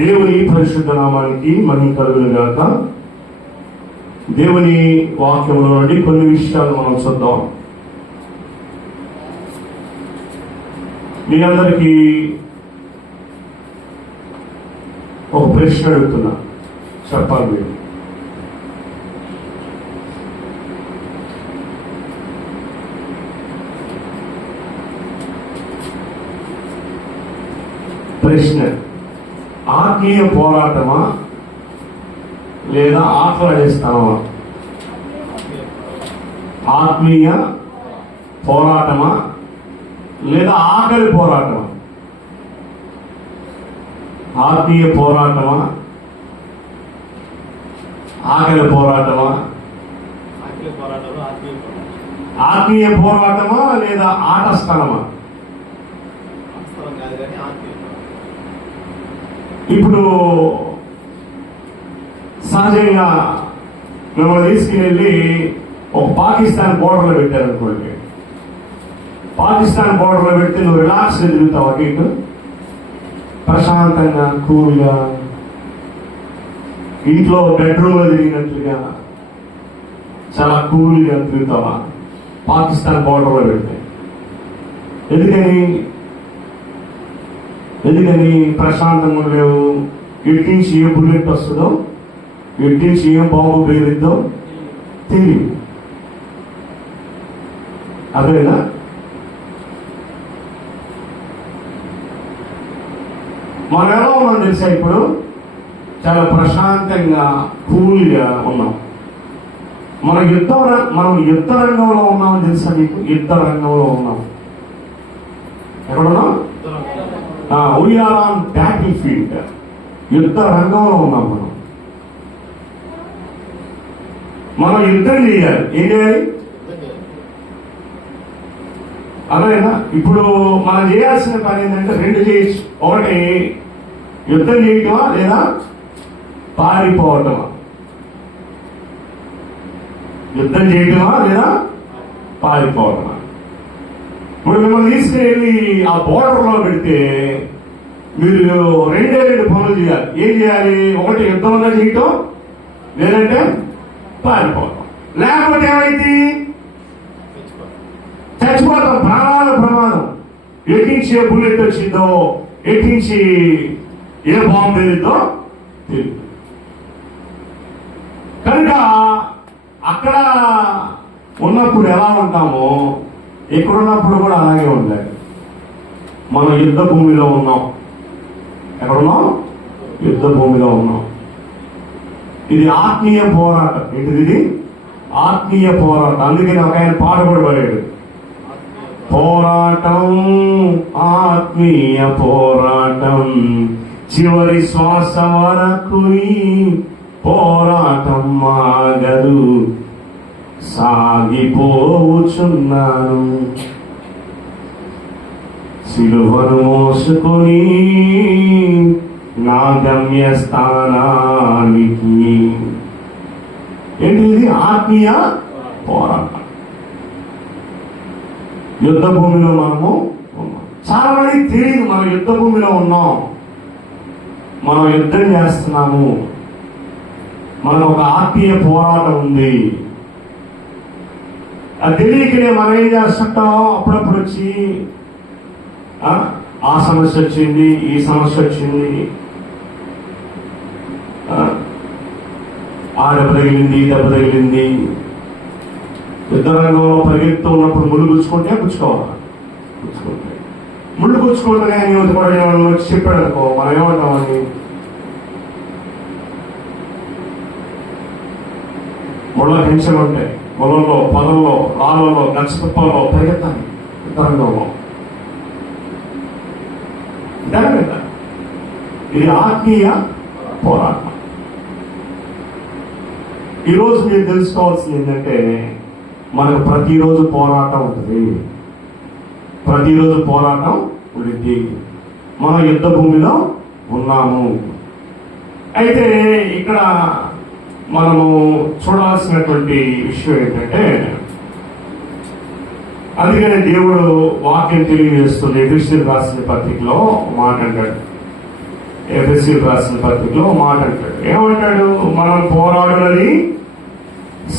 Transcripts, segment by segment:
దేవుని పరిశుద్ధ నామానికి మహిమ కలుగును గాక. దేవుని వాక్యంలో నుండి కొన్ని విషయాలు మనం చూద్దాం. మీ అందరికీ ఒక ప్రశ్న అడుగుతున్నా, చెప్పాలి మీరు. ప్రశ్న: ఆత్మీయ పోరాటమా లేదా ఆహ్లాదిస్తామా? ఆత్మీయ పోరాటమా లేదా ఆకలి పోరాటమా? ఆత్మీయ పోరాటమా ఆకలి పోరాటమా? ఆత్మీయ పోరాటమా లేదా ఆట స్థలమా? ఇప్పుడు సహజంగా మిమ్మల్ని తీసుకుని ఒక పాకిస్తాన్ బోర్డర్లో పెట్టారనుకోండి. పాకిస్తాన్ బోర్డర్లో పెడితే నువ్వు రిలాక్స్గా తిరుగుతావు, అటు ఇటు ప్రశాంతంగా కూల్గా, ఇంట్లో బెడ్రూమ్లో తిరిగినట్లుగా చాలా కూల్గా తిరుగుతావా పాకిస్తాన్ బోర్డర్లో పెడితే? ఎందుకని ప్రశాంతంగా లేవు. ఇటు నుంచి ఏ బుల్లెట్ వస్తుందో, ఇటు నుంచి ఏం బాంబు పేరిద్దో తెలియదు. అదేనా? మనం ఎలా ఉన్నాం తెలుసా? ఇప్పుడు చాలా ప్రశాంతంగా కూల్గా ఉన్నాం. మనం యుద్ధ రంగంలో ఉన్నామని తెలుసా మీకు? యుద్ధ రంగంలో ఉన్నాం. ఎక్కడున్నాం? We are on battlefield. యుద్ధ రంగంలో ఉన్నాం. మనం యుద్ధం చేయాలి. ఏం చేయాలి? అదేనా? ఇప్పుడు మనం చేయాల్సిన పని ఏంటంటే రెండు చేయొచ్చు. ఒకటి యుద్ధం చేయటమా లేదా పారిపోవటమా? యుద్ధం చేయటమా లేదా పారిపోవటమా? ఇప్పుడు మిమ్మల్ని తీసుకుని ఆ బోర్డర్లో పెడితే మీరు రెండు పనులు చేయాలి. ఏం చేయాలి? ఒకటి యుద్ధంలో చేయటం, లేదంటే పారిపోవటం. లేకపోతే ఏమైంది? చచ్చిపోతాం. ప్రమాదం. ఎక్కించి ఏ బుల్లెట్ వచ్చిందో, ఎక్కించి ఏ బాంబు పేరుతో తెలియదు. కనుక అక్కడ ఉన్నప్పుడు ఎలా ఉంటామో ఇక్కడున్నప్పుడు కూడా అలాగే ఉండాలి. మనం యుద్ధ భూమిలో ఉన్నాం. ఎక్కడున్నాం? యుద్ధ భూమిలో ఉన్నాం. ఇది ఆత్మీయ పోరాటం. ఏంటిది? ఇది ఆత్మీయ పోరాటం. అందుకని ఒక ఆయన పాట కూడా పడాడు, పోరాటం ఆత్మీయ పోరాటం, చివరి శ్వాస వరకు పోరాటం ఆగదు, సాగిపోచున్నాను, సిలువను మోసుకొని నా గమ్యస్థానానికి. ఏంటిది? ఆత్మీయ పోరాటం. యుద్ధ భూమిలో మనము ఉన్నాం. చాలా మందికి తెలియదు మనం యుద్ధ భూమిలో ఉన్నాం, మనం యుద్ధం చేస్తున్నాము, మనకు ఒక ఆత్మీయ పోరాటం ఉంది. అది తెలియకనే మనం ఏం చేస్తుంటాం? అప్పుడప్పుడు వచ్చి ఆ సమస్య వచ్చింది, ఈ సమస్య వచ్చింది, ఆ దెబ్బ తగిలింది, ఈ దెబ్బ తగిలింది. యుద్ధ రంగంలో పరిగెత్తు ఉన్నప్పుడు ముళ్ళు గుచ్చుకుంటే గుచ్చుకోవాలి. ముళ్ళు గుచ్చుకుంటే వచ్చి చెప్పాడు అనుకో, మనం ఏమంటామని? ముళ్ళ హింసలు ఉంటాయి. ముళ్ళలో, పొలంలో, రాళ్ళలో, గచ్చపల్లో పరిగెత్తాలి యుద్ధ రంగంలో. ఇది ఆత్మీయ పోరాటం. ఈరోజు మీరు తెలుసుకోవాల్సింది ఏంటంటే, మనకు ప్రతిరోజు పోరాటం ఉంటుంది. ప్రతిరోజు పోరాటం ఉంటుంది. మనం యుద్ధ భూమిలో ఉన్నాము. అయితే ఇక్కడ మనము చూడాల్సినటువంటి విషయం ఏంటంటే, అందుకనే దేవుడు వాక్యం తెలియజేస్తుంది. ఎఫెసీయులకు రాసిన పత్రికలో మాట అంటాడు, ఎఫెసీ రాసిన పత్రికలో మాట అంటాడు. ఏమంటాడు? మనం పోరాడున్నది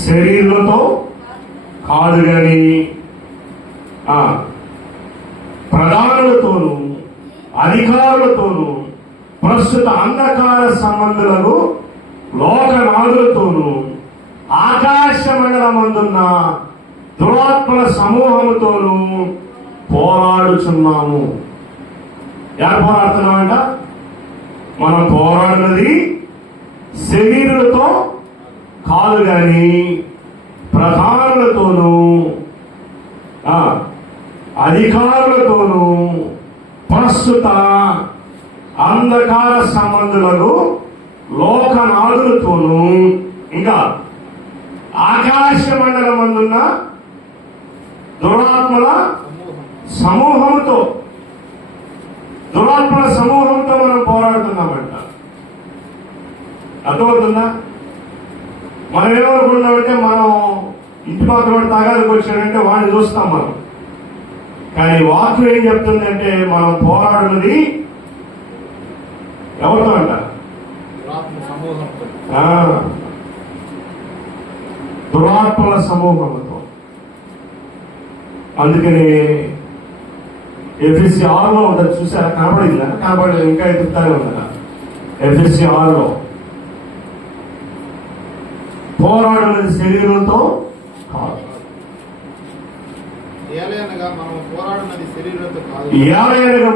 శరీరంతో కాదు గాని ప్రధానులతోనూ అధికారులతోనూ ప్రస్తుత అంధకార సంబంధులను లోకనాథులతోనూ ఆకాశ మండలమందున్న దురాత్మల సమూహముతోనూ పోరాడుచున్నాము. ఎవరు పోరాడుతున్నామంట? మనం పోరాడినది శరీరులతో కాదు గాని ప్రధానులతోనూ అధికారులతోనూ ప్రస్తుత అంధకార సంబంధులను లోకనాథులతోనూ ఇంకా ఆకాశ మండలమందున్న దురాత్మల సమూహంతో మనం పోరాడుతున్నామంట. అర్థమవుతుందా? మనం ఏమనుకుంటున్నామంటే మనం ఇంటి పక్కన తాగానికి వచ్చాడంటే వాడిని చూస్తాం మనం. కానీ వాక్యం ఏం చెప్తుందంటే మనం పోరాడున్నది ఎవరితో అంట? దురాత్మల సమూహంతో. అందుకని ఎఫ్ఎస్సి 6లో ఉంటుంది, చూసారా? కనబడిందా? కనబడలేదు, ఇంకా ఎదుగుతానే ఉందా? ఎఫ్ఎస్సి 6లో పోరాడున్నది శరీరంతో కాదు. ఏలయనగా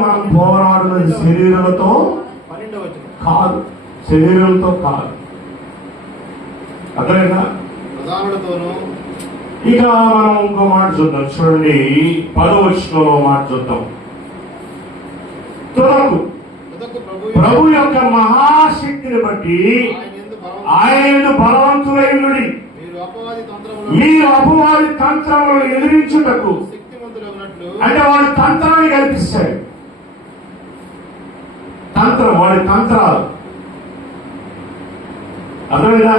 మనం పోరాడున్నది శరీరంతో కాదు, శరీరంతో కాదు. అర్థమైందా? ప్రధానులతోనూ. ఇక మనం ఇంకో మాట చూద్దాం. చూడండి, 10వ వచనంలో మాట చూద్దాం. తుదకు ప్రభు యొక్క మహాశక్తిని బట్టి ఆయన బలవంతులైనడి మీరు అపవాది తంత్రములను ఎదిరించుటకు. అంటే వాడి తంత్రాన్ని కల్పిస్తాడు. వాడి తంత్రాలు అర్థమైనా?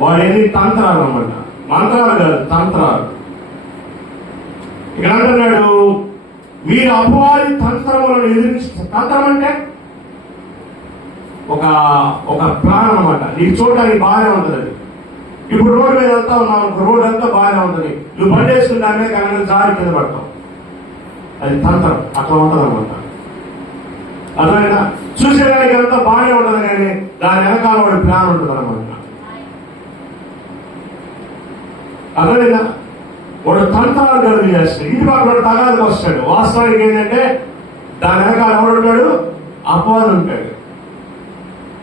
వాడు ఎన్ని తంత్రాలు అన్నమాట, మంత్రాలు కాదు, తంత్రాలు. ఇక్కడ అంటున్నాడు మీరు అపవాది తంత్రములను ఎదిరించు. తంత్రం అంటే ఒక ప్లాన్ అన్నమాట. నీకు చూడడానికి బాగానే ఉంటుంది. అది ఇప్పుడు రోడ్డు మీద వెళ్తా ఉన్నావు, రోడ్డు అంతా బాగానే ఉంటుంది, నువ్వు బండి వేసుకుని దాని మీద కనుక జారి కింద పడతావు. అది తంత్రం, అట్లా ఉంటుంది అన్నమాట. అర్థమైనా? చూసేదానికి అంతా బాగానే ఉంటుంది కానీ దాని వెనకాల వాడి ప్లాన్ ఉంటుంది అన్నమాట. అర్థమైనా? వాడు తంత్రాలు గడువు చేస్తాడు. ఇంటి పక్కన వాడు తగాదికి వస్తాడు. వాస్తవానికి ఏంటంటే దాని వెనకాల ఎవడుంటాడు? అపవాదం ఉంటాడు.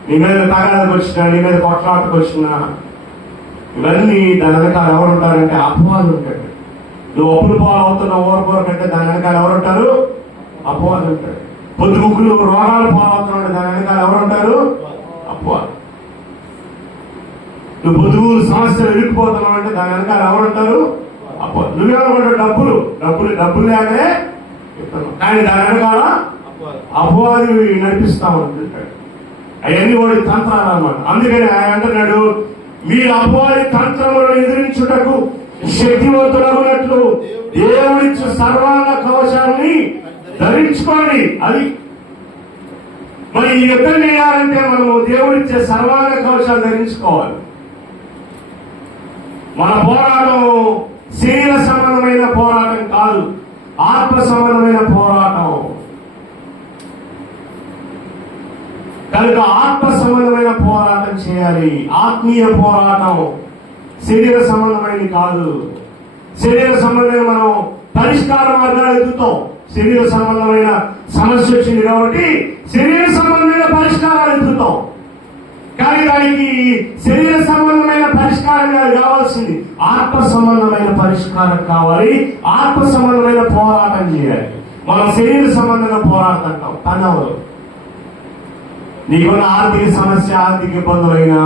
నీ మీద తగాదికి వచ్చినా, నీ మీద కొట్లాటకు వచ్చినా, ఇవన్నీ దాని వెనకాల ఎవరుంటారంటే అపవాదం ఉంటాడు. నువ్వు అప్పులు పాలవుతున్నావు ఓరకంటే దాని వెనకాల ఎవరుంటారు? అపవాదం ఉంటాడు. పొద్దుగుక్కులు రోగాలు పాలవుతున్నాడు, దాని వెనకాల ఎవరుంటారు? అపవాదం. నువ్వు పొద్దుగులు సమస్యలు ఇరుక్కుపోతున్నావు అంటే దాని వెనకాల ఎవరుంటారు? అపవాదం. నువ్వేమనుకుంటావు? డబ్బులు లేకనే చెప్తున్నావు, కానీ దాని వెనకాల అపవాది నడిపిస్తా ఉంటుంటాడు. అవన్నీ వాడి తంత్రాలు అన్నమాట. అందుకని ఆయన అంటున్నాడు మీరు అపవాది తంత్రములను ఎదిరించుటకు శక్తివంతులగునట్లు దేవుడిచ్చు సర్వాంగ కవచాన్ని ధరించుకోండి. అది మరి ఈ యుద్ధం చేయాలంటే మనము దేవుడిచ్చే సర్వాంగ కవచాలు ధరించుకోవాలి. మన పోరాటం శరీర సంబంధమైన పోరాటం కాదు, ఆత్మ సంబంధమైన పోరాటం. కనుక ఆత్మ సంబంధమైన పోరాటం చేయాలి. ఆత్మీయ పోరాటం శరీర సంబంధమైనది కాదు. శరీర సంబంధమైన మనం పరిష్కార మార్గాలు ఎదుగుతాం. శరీర సంబంధమైన సమస్య వచ్చింది కాబట్టి శరీర సంబంధమైన పరిష్కారాలు ఎదుగుతాం. కానీ దానికి శరీర సంబంధమైన పరిష్కారం కావాల్సింది ఆత్మ సంబంధమైన పరిష్కారం కావాలి. ఆత్మ సంబంధమైన పోరాటం చేయాలి. మనం శరీర సంబంధంగా పోరాడుతుంటాం. తనవరు నీకున్న ఆర్థిక సమస్య, ఆర్థిక ఇబ్బందులైనా,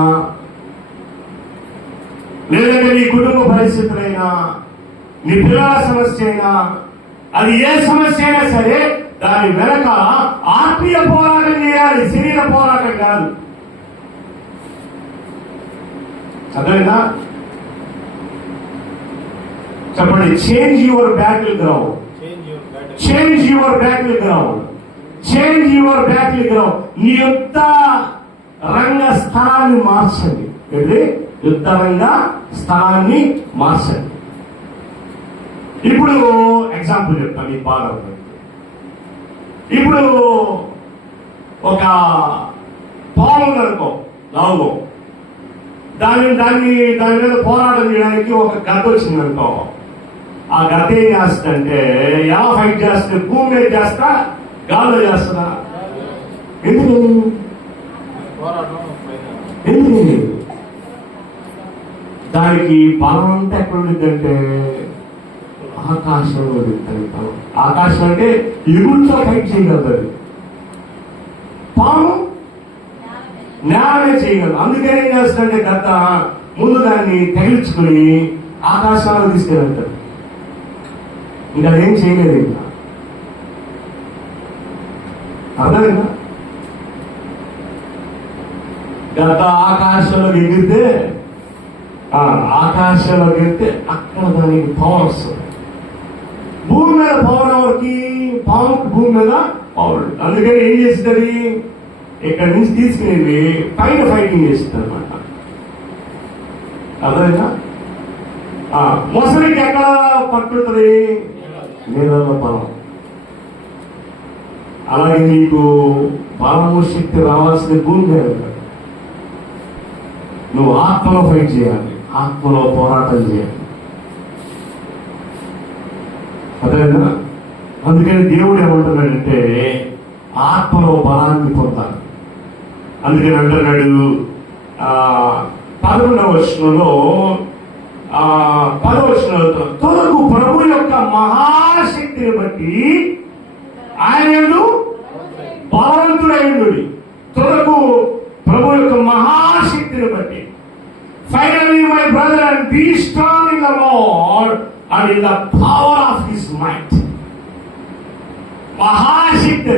లేదంటే నీ కుటుంబ పరిస్థితులైనా, నీ పిల్లల సమస్య అయినా, అది ఏ సమస్య అయినా సరే దాని వెనక ఆత్మీయ పోరాటం చేయాలి, శరీర పోరాటం కాదు. అర్థమైందా? చెప్పండి. Change your battle ground. Change your battle ground. Change your battle ground. నీ యుద్ధ రంగ స్థలాన్ని మార్చండి. ఏంటి? యుద్ధ రంగ స్థలాన్ని మార్చండి. ఇప్పుడు ఎగ్జాంపుల్ చెప్తాను, మీకు బాగా అర్థమైంది. ఇప్పుడు ఒక పాము ఉందనుకో, లావుగో, దాని మీద పోరాటం చేయడానికి ఒక గద్ద వచ్చింది అనుకో. ఆ గద్ద ఏం చేస్తుందంటే ఎలా ఫైట్ చేస్తుంది? భూమి మీద చేస్తా, గాల్లో చేస్తుందా? ఎందుకు పోరాటం పైన. ఎందుకు? దానికి బలం అంతా ఎక్కడ ఉండిద్దంటే ఆకాశంలో ఉండిద్ది. ఆకాశం అంటే ఎగురుతో ఫైట్ చేయగలుగుతుంది. పాము నేలమే చేయగలదు. అందుకని ఏం చేస్తుందంటే గద్ద ముందు దాన్ని తగిలించుకుని ఆకాశంలో తీసుకెళ్తాడు. ఇంకా అదేం చేయలేదు. ఇంకా అర్థమైందా? గద్ద ఆకాశంలో ఎగిరితే అక్కడ దానికి పవర్ వస్తుంది. భూమి మీద పవర్ ఎవరికి? పాముకి భూమి మీద పవర్. అందుకని ఏం చేస్తుంది? ఇక్కడ నుంచి తీసుకునేది పైన ఫైటింగ్ చేస్తుంది అనమాట. అర్థమైందా? మొసలికి ఎక్కడ పట్టుతుంది? నీళ్ళలో బలం. అలాగే నీకు బలము శక్తి రావాల్సిన భూమి మీద నువ్వు ఆత్మలో ఫైట్ చేయాలి, ఆత్మలో పోరాటం చేయాలి. అదేనా? అందుకని దేవుడు ఏమంటున్నాడంటే ఆత్మలో బలాన్ని పొందాలి. అందుకని అంటున్నాడు 11వ వచనంలో, 10వ వచనంలో, తుదకు ప్రభు యొక్క మహాశక్తిని బట్టి ఆయన బలవంతుడైండు. తుదకు ప్రభు యొక్క మహాశక్తిని బట్టి. Finally, my brother, and be strong in the Lord and in the power of His might. మహాశక్తి.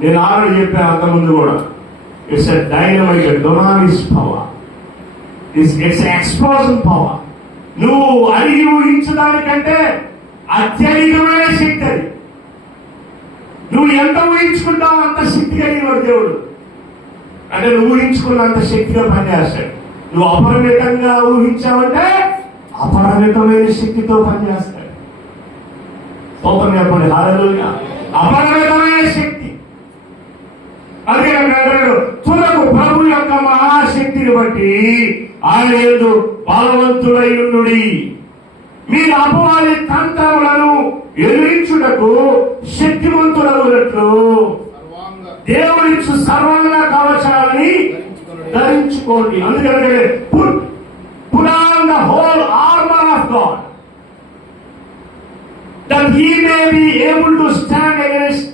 నేను ఆల్రెడీ చెప్పాను అంతకుముందు కూడా. It's a dynamite dunamis power. It's explosion power. నువ్వు అడిగి ఊహించడానికంటే అత్యధికమైన శక్తి అది. నువ్వు ఎంత ఊహించుకుంటావు అంత శక్తి కలిగిన దేవుడు. అంటే నువ్వు ఊహించుకున్నంత శక్తిగా పనిచేస్తాడు. నువ్వు అపరిమితంగా ఊహించావంటే అపరిమితమైన శక్తితో పనిచేస్తాడు. స్తోత్రం చెప్పండి. హల్లెలూయా. అపరిమితమైన శక్తి. అందుకే అంటాడు తుదకు ప్రభు యొక్క మహాశక్తిని బట్టి ఆయన యందు బలవంతుడై ఉండుడి. మీరు అపవాది తంత్రములను ఎదిరించుటకు శక్తివంతులవునట్లు దేవుడిచ్చు సర్వాంగ కవచాలని ధరించుకోండి. అందుకంటే put on the whole armor of God that he may be able to stand against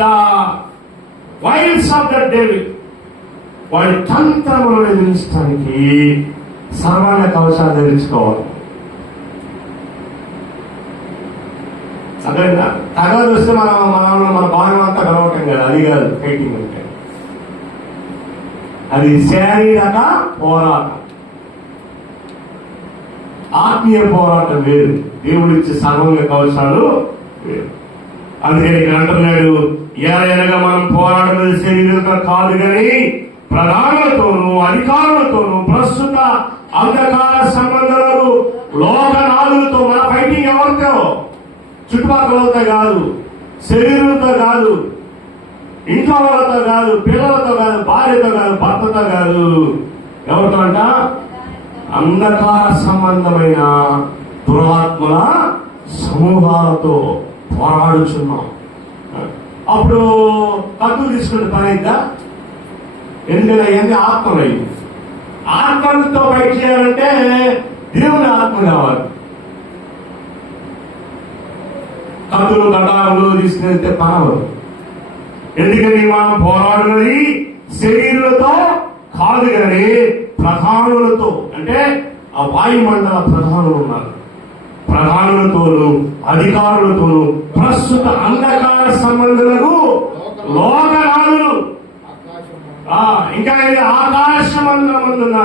the wiles of the devil. వాడి తంత్రములను ఎదిరించడానికి సర్వాంగ కవచాలు ధరించుకోవాలి. అదే తగదు వస్తే మన బాణం అంతా గడవటం కదా, అది కాదు ఫైటింగ్ అంటే. అది శారీరక పోరాటం, ఆత్మీయ పోరాటం వేరు. దేవుడిచ్చే సర్వంగ కవచాలు వేరు. అందుకని ఇక్కడ అంటున్నాడు, ఎలాగనగా మనం పోరాటం శరీరంతో కాదు కానీ ప్రధానులతోనూ అధికారులతోనూ ప్రస్తుత అంధకార సంబంధాలు లోకనాథులతో. మన ఫైటింగ్ ఎవరితో? చుట్టుపక్కలతో కాదు, శరీరంతో కాదు, ఇంట్లో వాళ్ళతో కాదు, పిల్లలతో కాదు, భార్యతో కాదు, భర్తతో కాదు. ఎవరితో అంట? అంధకార సంబంధమైన దురాత్మల సమూహాలతో పోరాడుచున్నాం. అప్పుడు కత్తులు తీసుకుంటే పని ఇంకా. ఎందుకంటే అవన్నీ ఆత్మలయ్యి. ఆత్మలతో బయట చేయాలంటే దేవుని ఆత్మ కావాలి. కత్తులు కటారులు తీసుకెళ్తే పనవరు. ఎందుకని మనం పోరాడున్నది శరీరులతో కాదు కానీ ప్రధానులతో. అంటే ఆ వాయుమండల ప్రధానులు ఉన్నారు, ప్రధానులతోనూ అధికారులతోనూ ప్రస్తుత అంధకార సంబంధులకు లోకనాథులు, ఇంకా ఆకాశమందున్న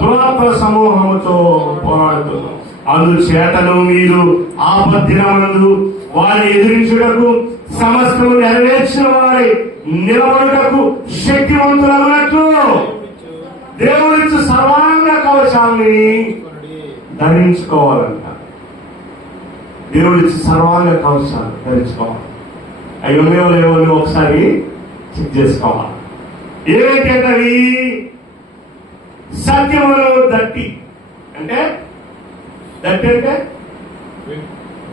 దురాత్మ సమూహముతో పోరాడుతున్నారు. అందుచేతను మీరు ఆపద్దినమందు వారిని ఎదిరించుటకు, సమస్తము నెరవేర్చిన వారి నిలబడుటకు శక్తివంతులన్నట్లు దేవుడిచ్చు సర్వాంగ కవచాన్ని ధరించుకోవాలంట. దేవుడిచ్చు సర్వాంగ కవచాన్ని ధరించుకోవాలి. అవి ఉన్నాయో లేవో నువ్వు ఒకసారి చెక్ చేసుకోవాలి. ఏవైతే అవి సత్యమును దట్టి అంటే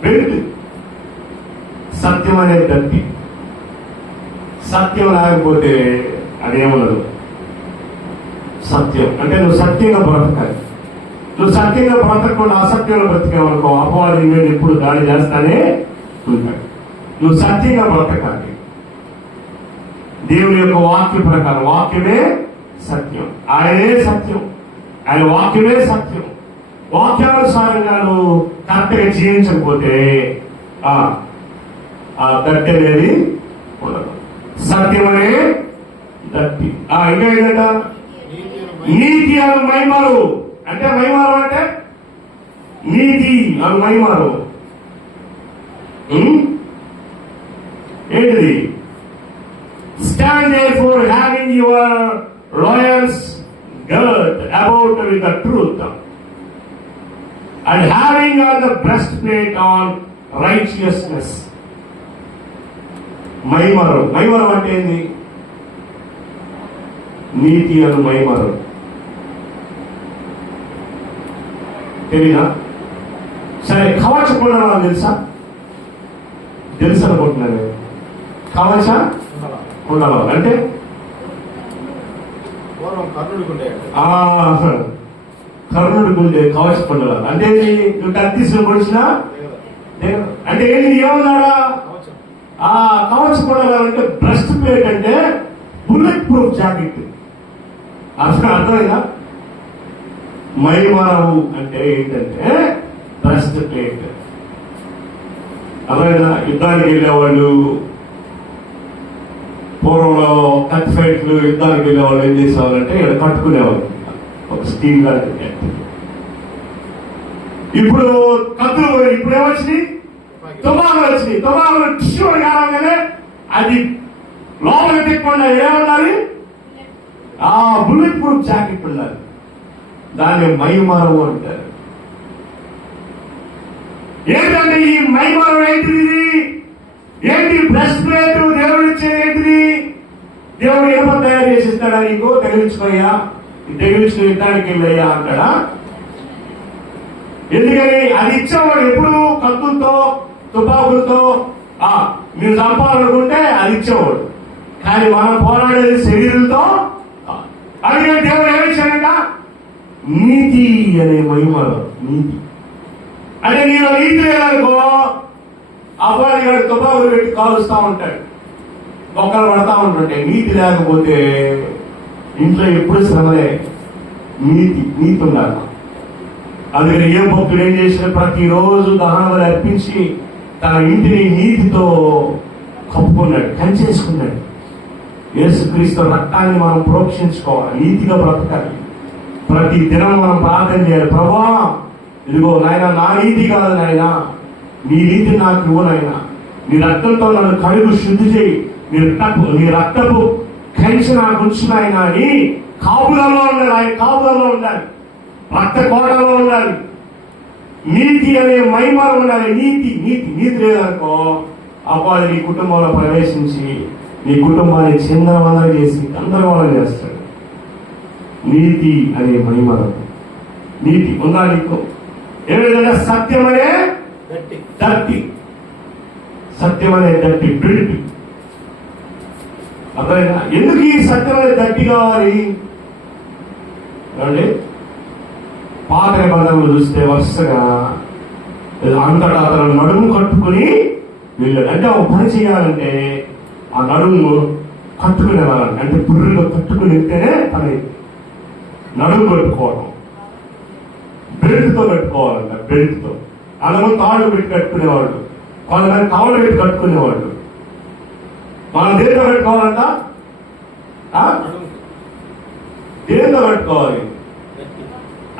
బెల్ట్. సత్యం అనేది దట్టి. సత్యం లేకపోతే అదేముండదు. సత్యం అంటే నువ్వు సత్యంగా బ్రతకాలి. నువ్వు సత్యంగా బ్రతకకుండా అసత్యంలో బ్రతికావనుకో అపవాది మీద ఎప్పుడు దాడి చేస్తానే ఉంటాడు. నువ్వు సత్యంగా బ్రతకాలి. దేవుని యొక్క వాక్య ప్రకారం, వాక్యమే సత్యం, ఆయనే సత్యం, ఆయన వాక్యమే సత్యం. వాక్యానుసారంగా నువ్వు కరెక్ట్గా జీవించకపోతే ఆ దట్టి అనేది ఉండదు. సత్యం అనే దట్టి. ఇంకా ఏంటంట నీతి అను మైమారు. అంటే మైమారు అంటే నీతి అను మైమారు ఏంటిది? Stand therefore having your loins girt about with the truth, and having on the breastplate on righteousness. మైమరం. మైమరం అంటే ఏంది? నీతి అను మైమరం. తెలీదా? సరే, కవచ కుండలాలు తెలుసా? తెలుసు అనుకుంటున్నాను. కవచ కుండలాలు అంటే కర్ణుడికి ఉండే కవచ కుండలాలు అంటే నువ్వు కత్తిసిన పొడిచినా అంటే ఏంటి? ఏమన్నారా? కవచ కుండలాలు అంటే బ్రెస్ట్ ప్లేట్ అంటే బుల్లెట్ ప్రూఫ్ జాకెట్. అర్థమైందా? మైమారు అంటే ఏంటంటే బ్రెస్ట్ ప్లేట్. అర్థమైందా? యుద్ధానికి వెళ్ళేవాళ్ళు పూర్వంలో కత్తి ఫైట్లు యుద్ధానికి వెళ్ళేవాళ్ళు ఏం చేసేవాళ్ళంటే ఇక్కడ కట్టుకునేవాళ్ళు ఒక స్టీల్ లాంటి. ఇప్పుడు కత్తులు పోయి ఇప్పుడు ఏమొచ్చినాయి? తుపాకులు వచ్చినాయి. తుపాకులు టిష్యూలు కావాలనే అది లోపల తిక్కకుండా ఏముండాలి? బుల్లెట్ ప్రూఫ్ జాకెట్ ఉండాలి. దాన్ని మైమారం అంటారు. ఏంటంటే ఈ మైమారం ఏంటిది? ఏంటి? బ్రెస్ట్ ప్లేట్ దేవుడు ఇచ్చేది ఏంటిది? దేవుడు ఏమో తయారు చేసి ఇస్తాడా నీకు? తగిలించుకోయ్యా, తగిలించుకుని యుద్ధానికి వెళ్ళయ్యా అంటాడా? ఎందుకని? అది ఇచ్చేవాడు ఎప్పుడు కత్తులతో తుపాకులతో మీరు చంపాలనుకుంటే అది ఇచ్చేవాడు. కానీ మనం పోరాడేది శరీరంతో. అందుకని దేవుడు ఏమిచ్చాడంట? నీతి అనే మహిమలో. నీతి అంటే నేను నీతి లేదనుకో అబ్బాయి గారు తుపాకులు పెట్టి కాలుస్తూ ఉంటాడు, ఒక్కరు పడతా ఉంటుంటే. నీతి లేకపోతే ఇంట్లో ఎప్పుడు శ్రమలే. నీతి ఉండాలి. అందుకని ఏ భక్తుడు ఏం చేసిన ప్రతిరోజు దహనబలి అర్పించి తన ఇంటిని నీతితో కప్పుకున్నాడు, కంచేసుకున్నాడు. యేసుక్రీస్తు రక్తాన్ని మనం ప్రోక్షించుకోవాలి, నీతిగా బ్రతకాలి. ప్రతి దినం మనం ప్రార్థన చేయాలి. ప్రభువా, ఇదిగో నాయన, నా నీతి కాదు నాయన, నీ నీతి నాకు ఇవ్వు నాయన. నీ రక్తంతో నన్ను కడుగు, శుద్ధి చేయి. నీ రక్తపు కంచి నాకు ఉంచు నాయన అని కాపులలో ఉండాలి. ఆయన కాపులలో ఉండాలి, రక్త కోటలో ఉండాలి. నీతి అనే మైమారు ఉండాలి. నీతి లేదనుకో అబ్బాయి నీ కుటుంబంలో ప్రవేశించి నీ కుటుంబాన్ని చిందరవందర చేసి గందరగోళం చేస్తాడు. నీతి అనే మైమారు. నీతి ఉందా నీకు? ఏ విధంగా? సత్యం అనే దట్టి. సత్యం అనే దట్టి బిల్ట్. అర్థమైనా? ఎందుకు ఈ సత్యం అనే దట్టి కావాలి? ఏమండి, పాత నిబంధనలు చూస్తే వరుసగా అంతటా అతను నడుము కట్టుకుని వెళ్ళాడు. అంటే ఒక పని చేయాలంటే ఆ నడుము కట్టుకునేవాళ్ళంట. అంటే పుర్రులో కట్టుకుని వెళ్తేనే పని. నడుము కట్టుకోవడం, బెల్ట్తో కట్టుకోవాలంట. బెల్ట్తో. అలాగే తాళ్ళు పెట్టి కట్టుకునేవాళ్ళు, కొంతమంది తాళ్ళు పెట్టి కట్టుకునేవాళ్ళు. మనం దేంతో కట్టుకోవాలంట? దేంతో కట్టుకోవాలి?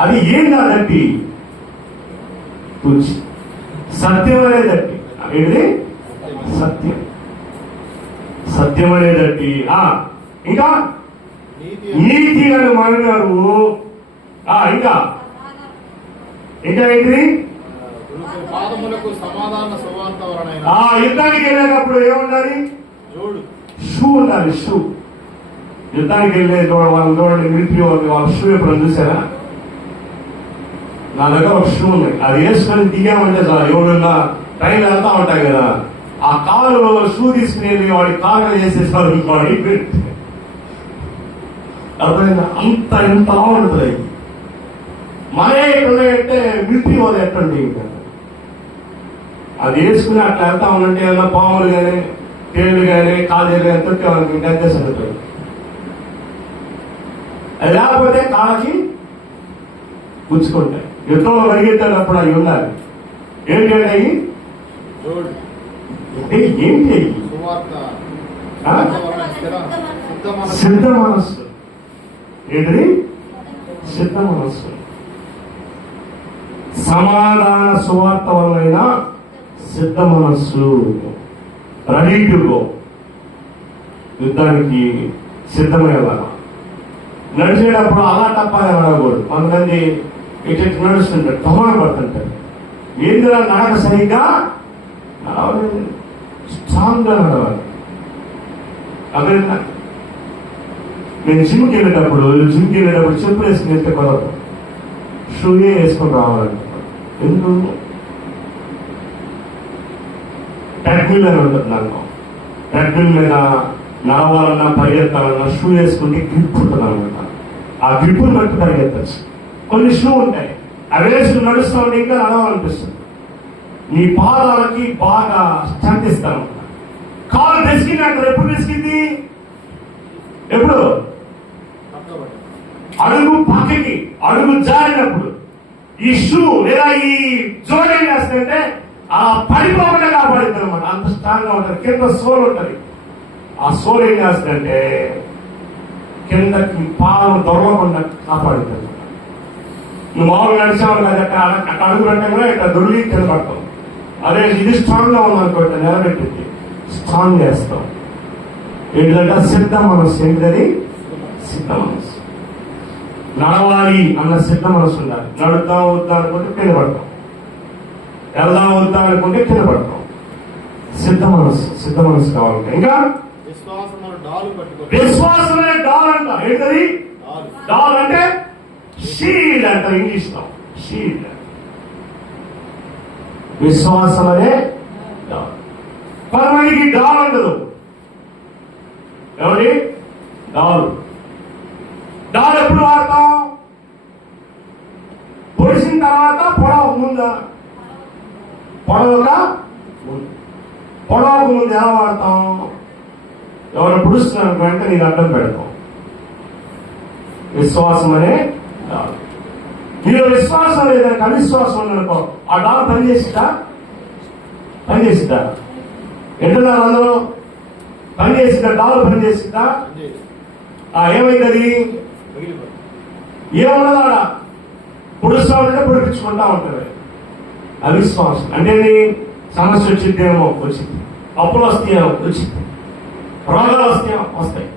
అది ఏందా దట్టి? సత్యం అనే దట్టి. ఏంటిది? సత్యం. సత్యం అనేదండి. ఇంకా నీతి అని మనగారు. ఇంకా ఇంకా ఏంటిది? పాదములకు సమాధాన సువార్తవలనైన యుద్ధానికి వెళ్ళేటప్పుడు ఏముండాలి? జోడు షూ ఉండాలి. షూ. యుద్ధానికి వెళ్ళే వాళ్ళు చూడండి, మిలిటరీ వాళ్ళ షూ ఎప్పుడు చూసారా? నా దగ్గర ఒక షూ ఉంది. అది వేసుకొని దిగామంటే సార్ ఎవరున్నా ట్రైన్ వెళ్తా ఉంటాయి కదా, ఆ కాలు షూ తీసుకునేది వాడి కాలు చేసేసారు. వాడి అర్థమైందా? అంత ఎంతలా ఉంటుంది. మరే ఎట్లున్నాయంటే మిలిటరీ వాళ్ళు ఎట్టండి, అది వేసుకుని అట్లా వెళ్తా ఉందంటే ఏమన్నా పాములు కానీ తేళ్లు కానీ కాలేలు కానీ తొట్టి వాళ్ళకి గంటే సరిపోయి, అది లేకపోతే కాళ్ళకి గుచ్చుకుంటాయి. యుద్ధంలో పరిగెత్తేటప్పుడు అవి ఉండాలి. ఏంటంటే అవి జోడు ఏంటి అవి? సువార్త సిద్ధ మనస్సు. ఏంటిది? సిద్ధ మనస్సు. సమాధాన సువార్త వలన సిద్ధ మనస్సు. Ready to go. యుద్ధానికి సిద్ధమయ్యేలా నడిచేటప్పుడు అలా తప్పగా నడవకూడదు. కొంతమంది ఇటు నడుస్తుంటారు, తొమన పడుతుంటారు. ఏంద్ర నడక సరిగ్గా నడవలేదు. స్ట్రాంగ్ గా నడవాలి. అదే నేను జిమ్కి వెళ్ళేటప్పుడు చెప్పులు వేసుకుని వెళ్తే కుదరదు. షూయే వేసుకొని రావాలంటే ఎందుకు? ట్రెడ్మిల్ అని ఉంటుంది దాంట్లో. ట్రెడ్మిల్ మీద నడవాలన్నా పరిగెత్తాలన్నా షూ వేసుకుంటే గ్రిప్ ఉంటుంది అనమాట. ఆ గ్రిప్పుని బట్టి పరిగెత్తచ్చు. కొన్ని షూ ఉంటాయి, అవి వేసుకుని నడుస్తూ ఉంటే ఇంకా నడవాలనిపిస్తుంది. నీ పాదాలకి బాగా స్ట్రెంత్ ఇస్తాను. కాలు బెసికినట్టు ఎప్పుడు బెసికింది? ఎప్పుడు? అడుగు పక్కకి అడుగు జారినప్పుడు ఈ షూ లేదా ఈ జోడ్ ఏం చేస్తుందంటే ఆ పడిపోకుండా కాపాడుతుంది అనమాట. అంత స్ట్రాంగ్ గా ఉంటుంది. కింద సోల్ ఉంటుంది. ఆ సోల్ ఏం చేస్తుందంటే కిందకి పాదం దొరకకుండా కాపాడుతుంది. నువ్వు మామూలు నడిచావు కదా, అక్కడ అడుగు పెట్టగా ఇట్లా దొరికి కింద పడతావు. అదే ఇది స్ట్రాంగ్ గా ఉందనుకోండి, నిలబెట్టింది స్ట్రాంగ్ చేస్తాం. ఏంటంటే సిద్ధ మనస్సు. ఏంటది? సిద్ధ మనస్సు. నడవాలి అన్న సిద్ధ మనసు ఉండాలి. నడుద్దాం వద్దా అనుకుంటే కింద పడతాం, వెళ్దాం వద్దా అనుకుంటే కింద పడతాం. సిద్ధ మనసు కావాలంటే ఇంకా విశ్వాసమే డాల్ అంట. ఏంటది? డాల్ అంటే షీల్డ్ అంట ఇంగ్లీష్ లో. షీల్డ్. విశ్వాసం అనే డాల్. కొంతమందికి డాల్ ఉండదు. ఎవరి డాల్? డాల్ ఎప్పుడు వాడతాం? పొడిసిన తర్వాత పొడవకు ముందా? పొడవకు ముందు ఎలా వాడతాం? ఎవరు పొడుస్తున్నారు వెంటనే నేను అడ్డం పెడతాం. విశ్వాసం అనే డాల్. మీరు విశ్వాసం లేదని అవిశ్వాసం ఉందనుకో, ఆ డాల్ పనిచేసిద్దా? ఎంటున్నారు అందరూ? పనిచేసిద్దా? డాల్ పనిచేసిద్దా? ఏమైంది? ఏమన్నది ఆడ? పొడుస్తూ ఉంటే పొడిపించుకుంటా ఉంటుంది. అవిశ్వాసం అంటే సమస్య వచ్చిద్దేమో వచ్చింది, అప్పులు వస్తాయేమో వచ్చింది, రోగాలు వస్తాయి,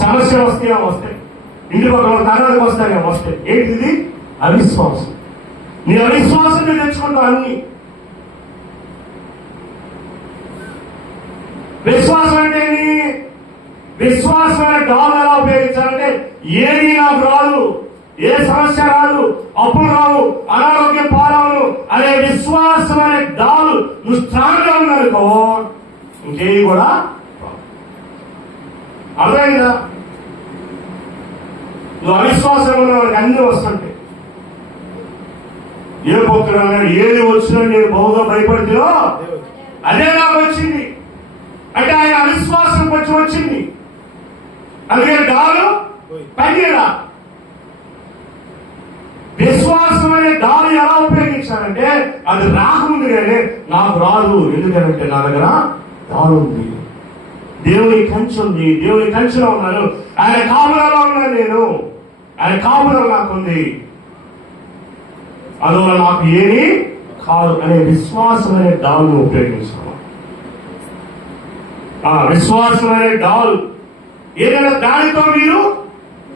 సమస్యలు వస్తాయి, ఇంటి పక్కన తరాలకు వస్తాయేమో వస్తాయి. ఏంటిది? అవిశ్వాసం. నీ అవిశ్వాసం నువ్వు తెచ్చుకుంటావు అన్ని. విశ్వాసం అంటే విశ్వాసం అనే డాల్ ఎలా ఉపయోగించాలంటే ఏది నాకు రాదు, ఏ సమస్య రాదు, అప్పులు రావు, అనారోగ్యం పాలవను అనే విశ్వాసం అనే డాలు నువ్వు స్ట్రాంగ్ గా ఉన్నానుకో ఇంకేది కూడా అర్థమైందా? నువ్వు అవిశ్వాసం ఉన్న వాళ్ళకి అన్ని వస్తుంటాయి. ఏ పొక్కున్నా ఏది వచ్చినా నేను బహుగా భయపడుతున్నా అదే నాకు వచ్చింది అంటే ఆయన అవిశ్వాసం వచ్చింది. అందుకే డాలు పనిచేయడా. విశ్వాసం అనే డాలు ఎలా ఉపయోగించాలంటే అది రాకముందు కానీ నాకు రాదు. ఎందుకంటే నా దగ్గర డాలు ఉంది, దేవుని కంచె ఉంది, దేవుని కంచెలో ఉన్నాను, ఆయన కాపులలో ఉన్నాను, నేను ఆయన కాపులలో నాకుంది, అందువల్ల నాకు ఏమీ కాదు అనే విశ్వాసం అనే డాల్ను ఉపయోగించాము. విశ్వాసం అనే డాల్ ఏదైనా దానితో మీరు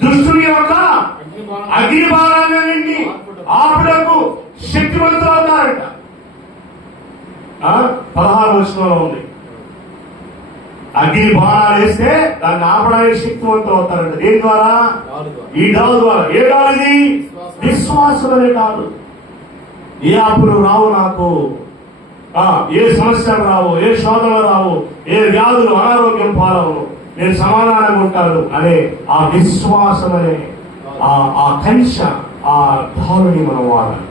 దుష్టుని యొక్క అగ్ని బాణాలన్నింటినీ ఆపుటకు శక్తివంతులు అవుతారట. 16వ వచనంలో ఉంది. అగ్ని బాణాలు వేస్తే దాన్ని ఆపడానికి శక్తివంతులు అవుతారంట. దేని ద్వారా? ఈ డాల్ ద్వారా. ఏ డాల్ ఇది? విశ్వాసం అనే డాలు. ఏ ఆపులు రావు నాకు, ఏ సమస్యలు రావు, ఏ శోధనలు రావు, ఏ వ్యాధులు అనారోగ్యం పాలవు, నేను సమాధానంగా ఉంటాను అనే ఆ విశ్వాసం అనే ఆ కంచ, ఆ డాలుని మనం వాడాలి.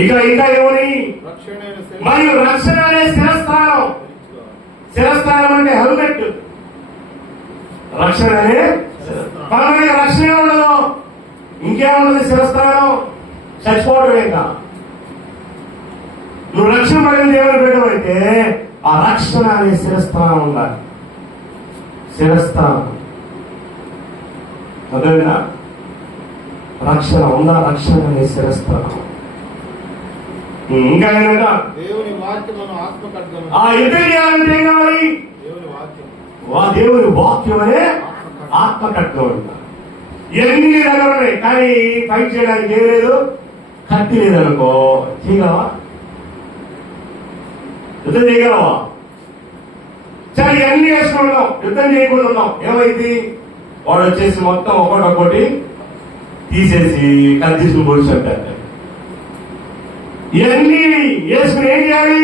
ఇంకా ఏమని? మరియు రక్షణ అనే శిరస్థానం. శిరస్థానం అంటే హెల్మెట్. రక్షణ అనే మనకి రక్షణ ఉండదు, ఇంకేముండదు. శిరస్థానం చచ్చిపోవడం. ఇంకా నువ్వు రక్షణ పడిన దేవుని పెట్టమైతే ఆ రక్షణ అనే శిరస్థానం ఉండాలి. శిరస్థానం అదేనా? రక్షణ ఉందా? రక్షణ అనే శిరస్థానం. ఇంకా ఏమైనా దేవుని వాక్యమును ఆత్మకడ్గము. యుద్ధం చేయాలంటే ఏం కావాలి? దేవుని వాక్యం అనే ఆత్మకడ్గం ఉండాలి. ఎన్ని దగ్గర ఉన్నాయి కానీ ఫైట్ చేయడానికి ఏం లేదు, కత్తి లేదనుకో చేయగలవా? యుద్ధం చేయగలవా? సరే ఇవన్నీ వేసుకుంటున్నాం, యుద్ధం చేయకుండా ఉన్నాం, ఏమైంది? వాడు వచ్చేసి మొత్తం ఒకటి తీసేసి కత్తిసులు పొడిచాడు. ఇవన్నీ వేసుకుని ఏం చేయాలి?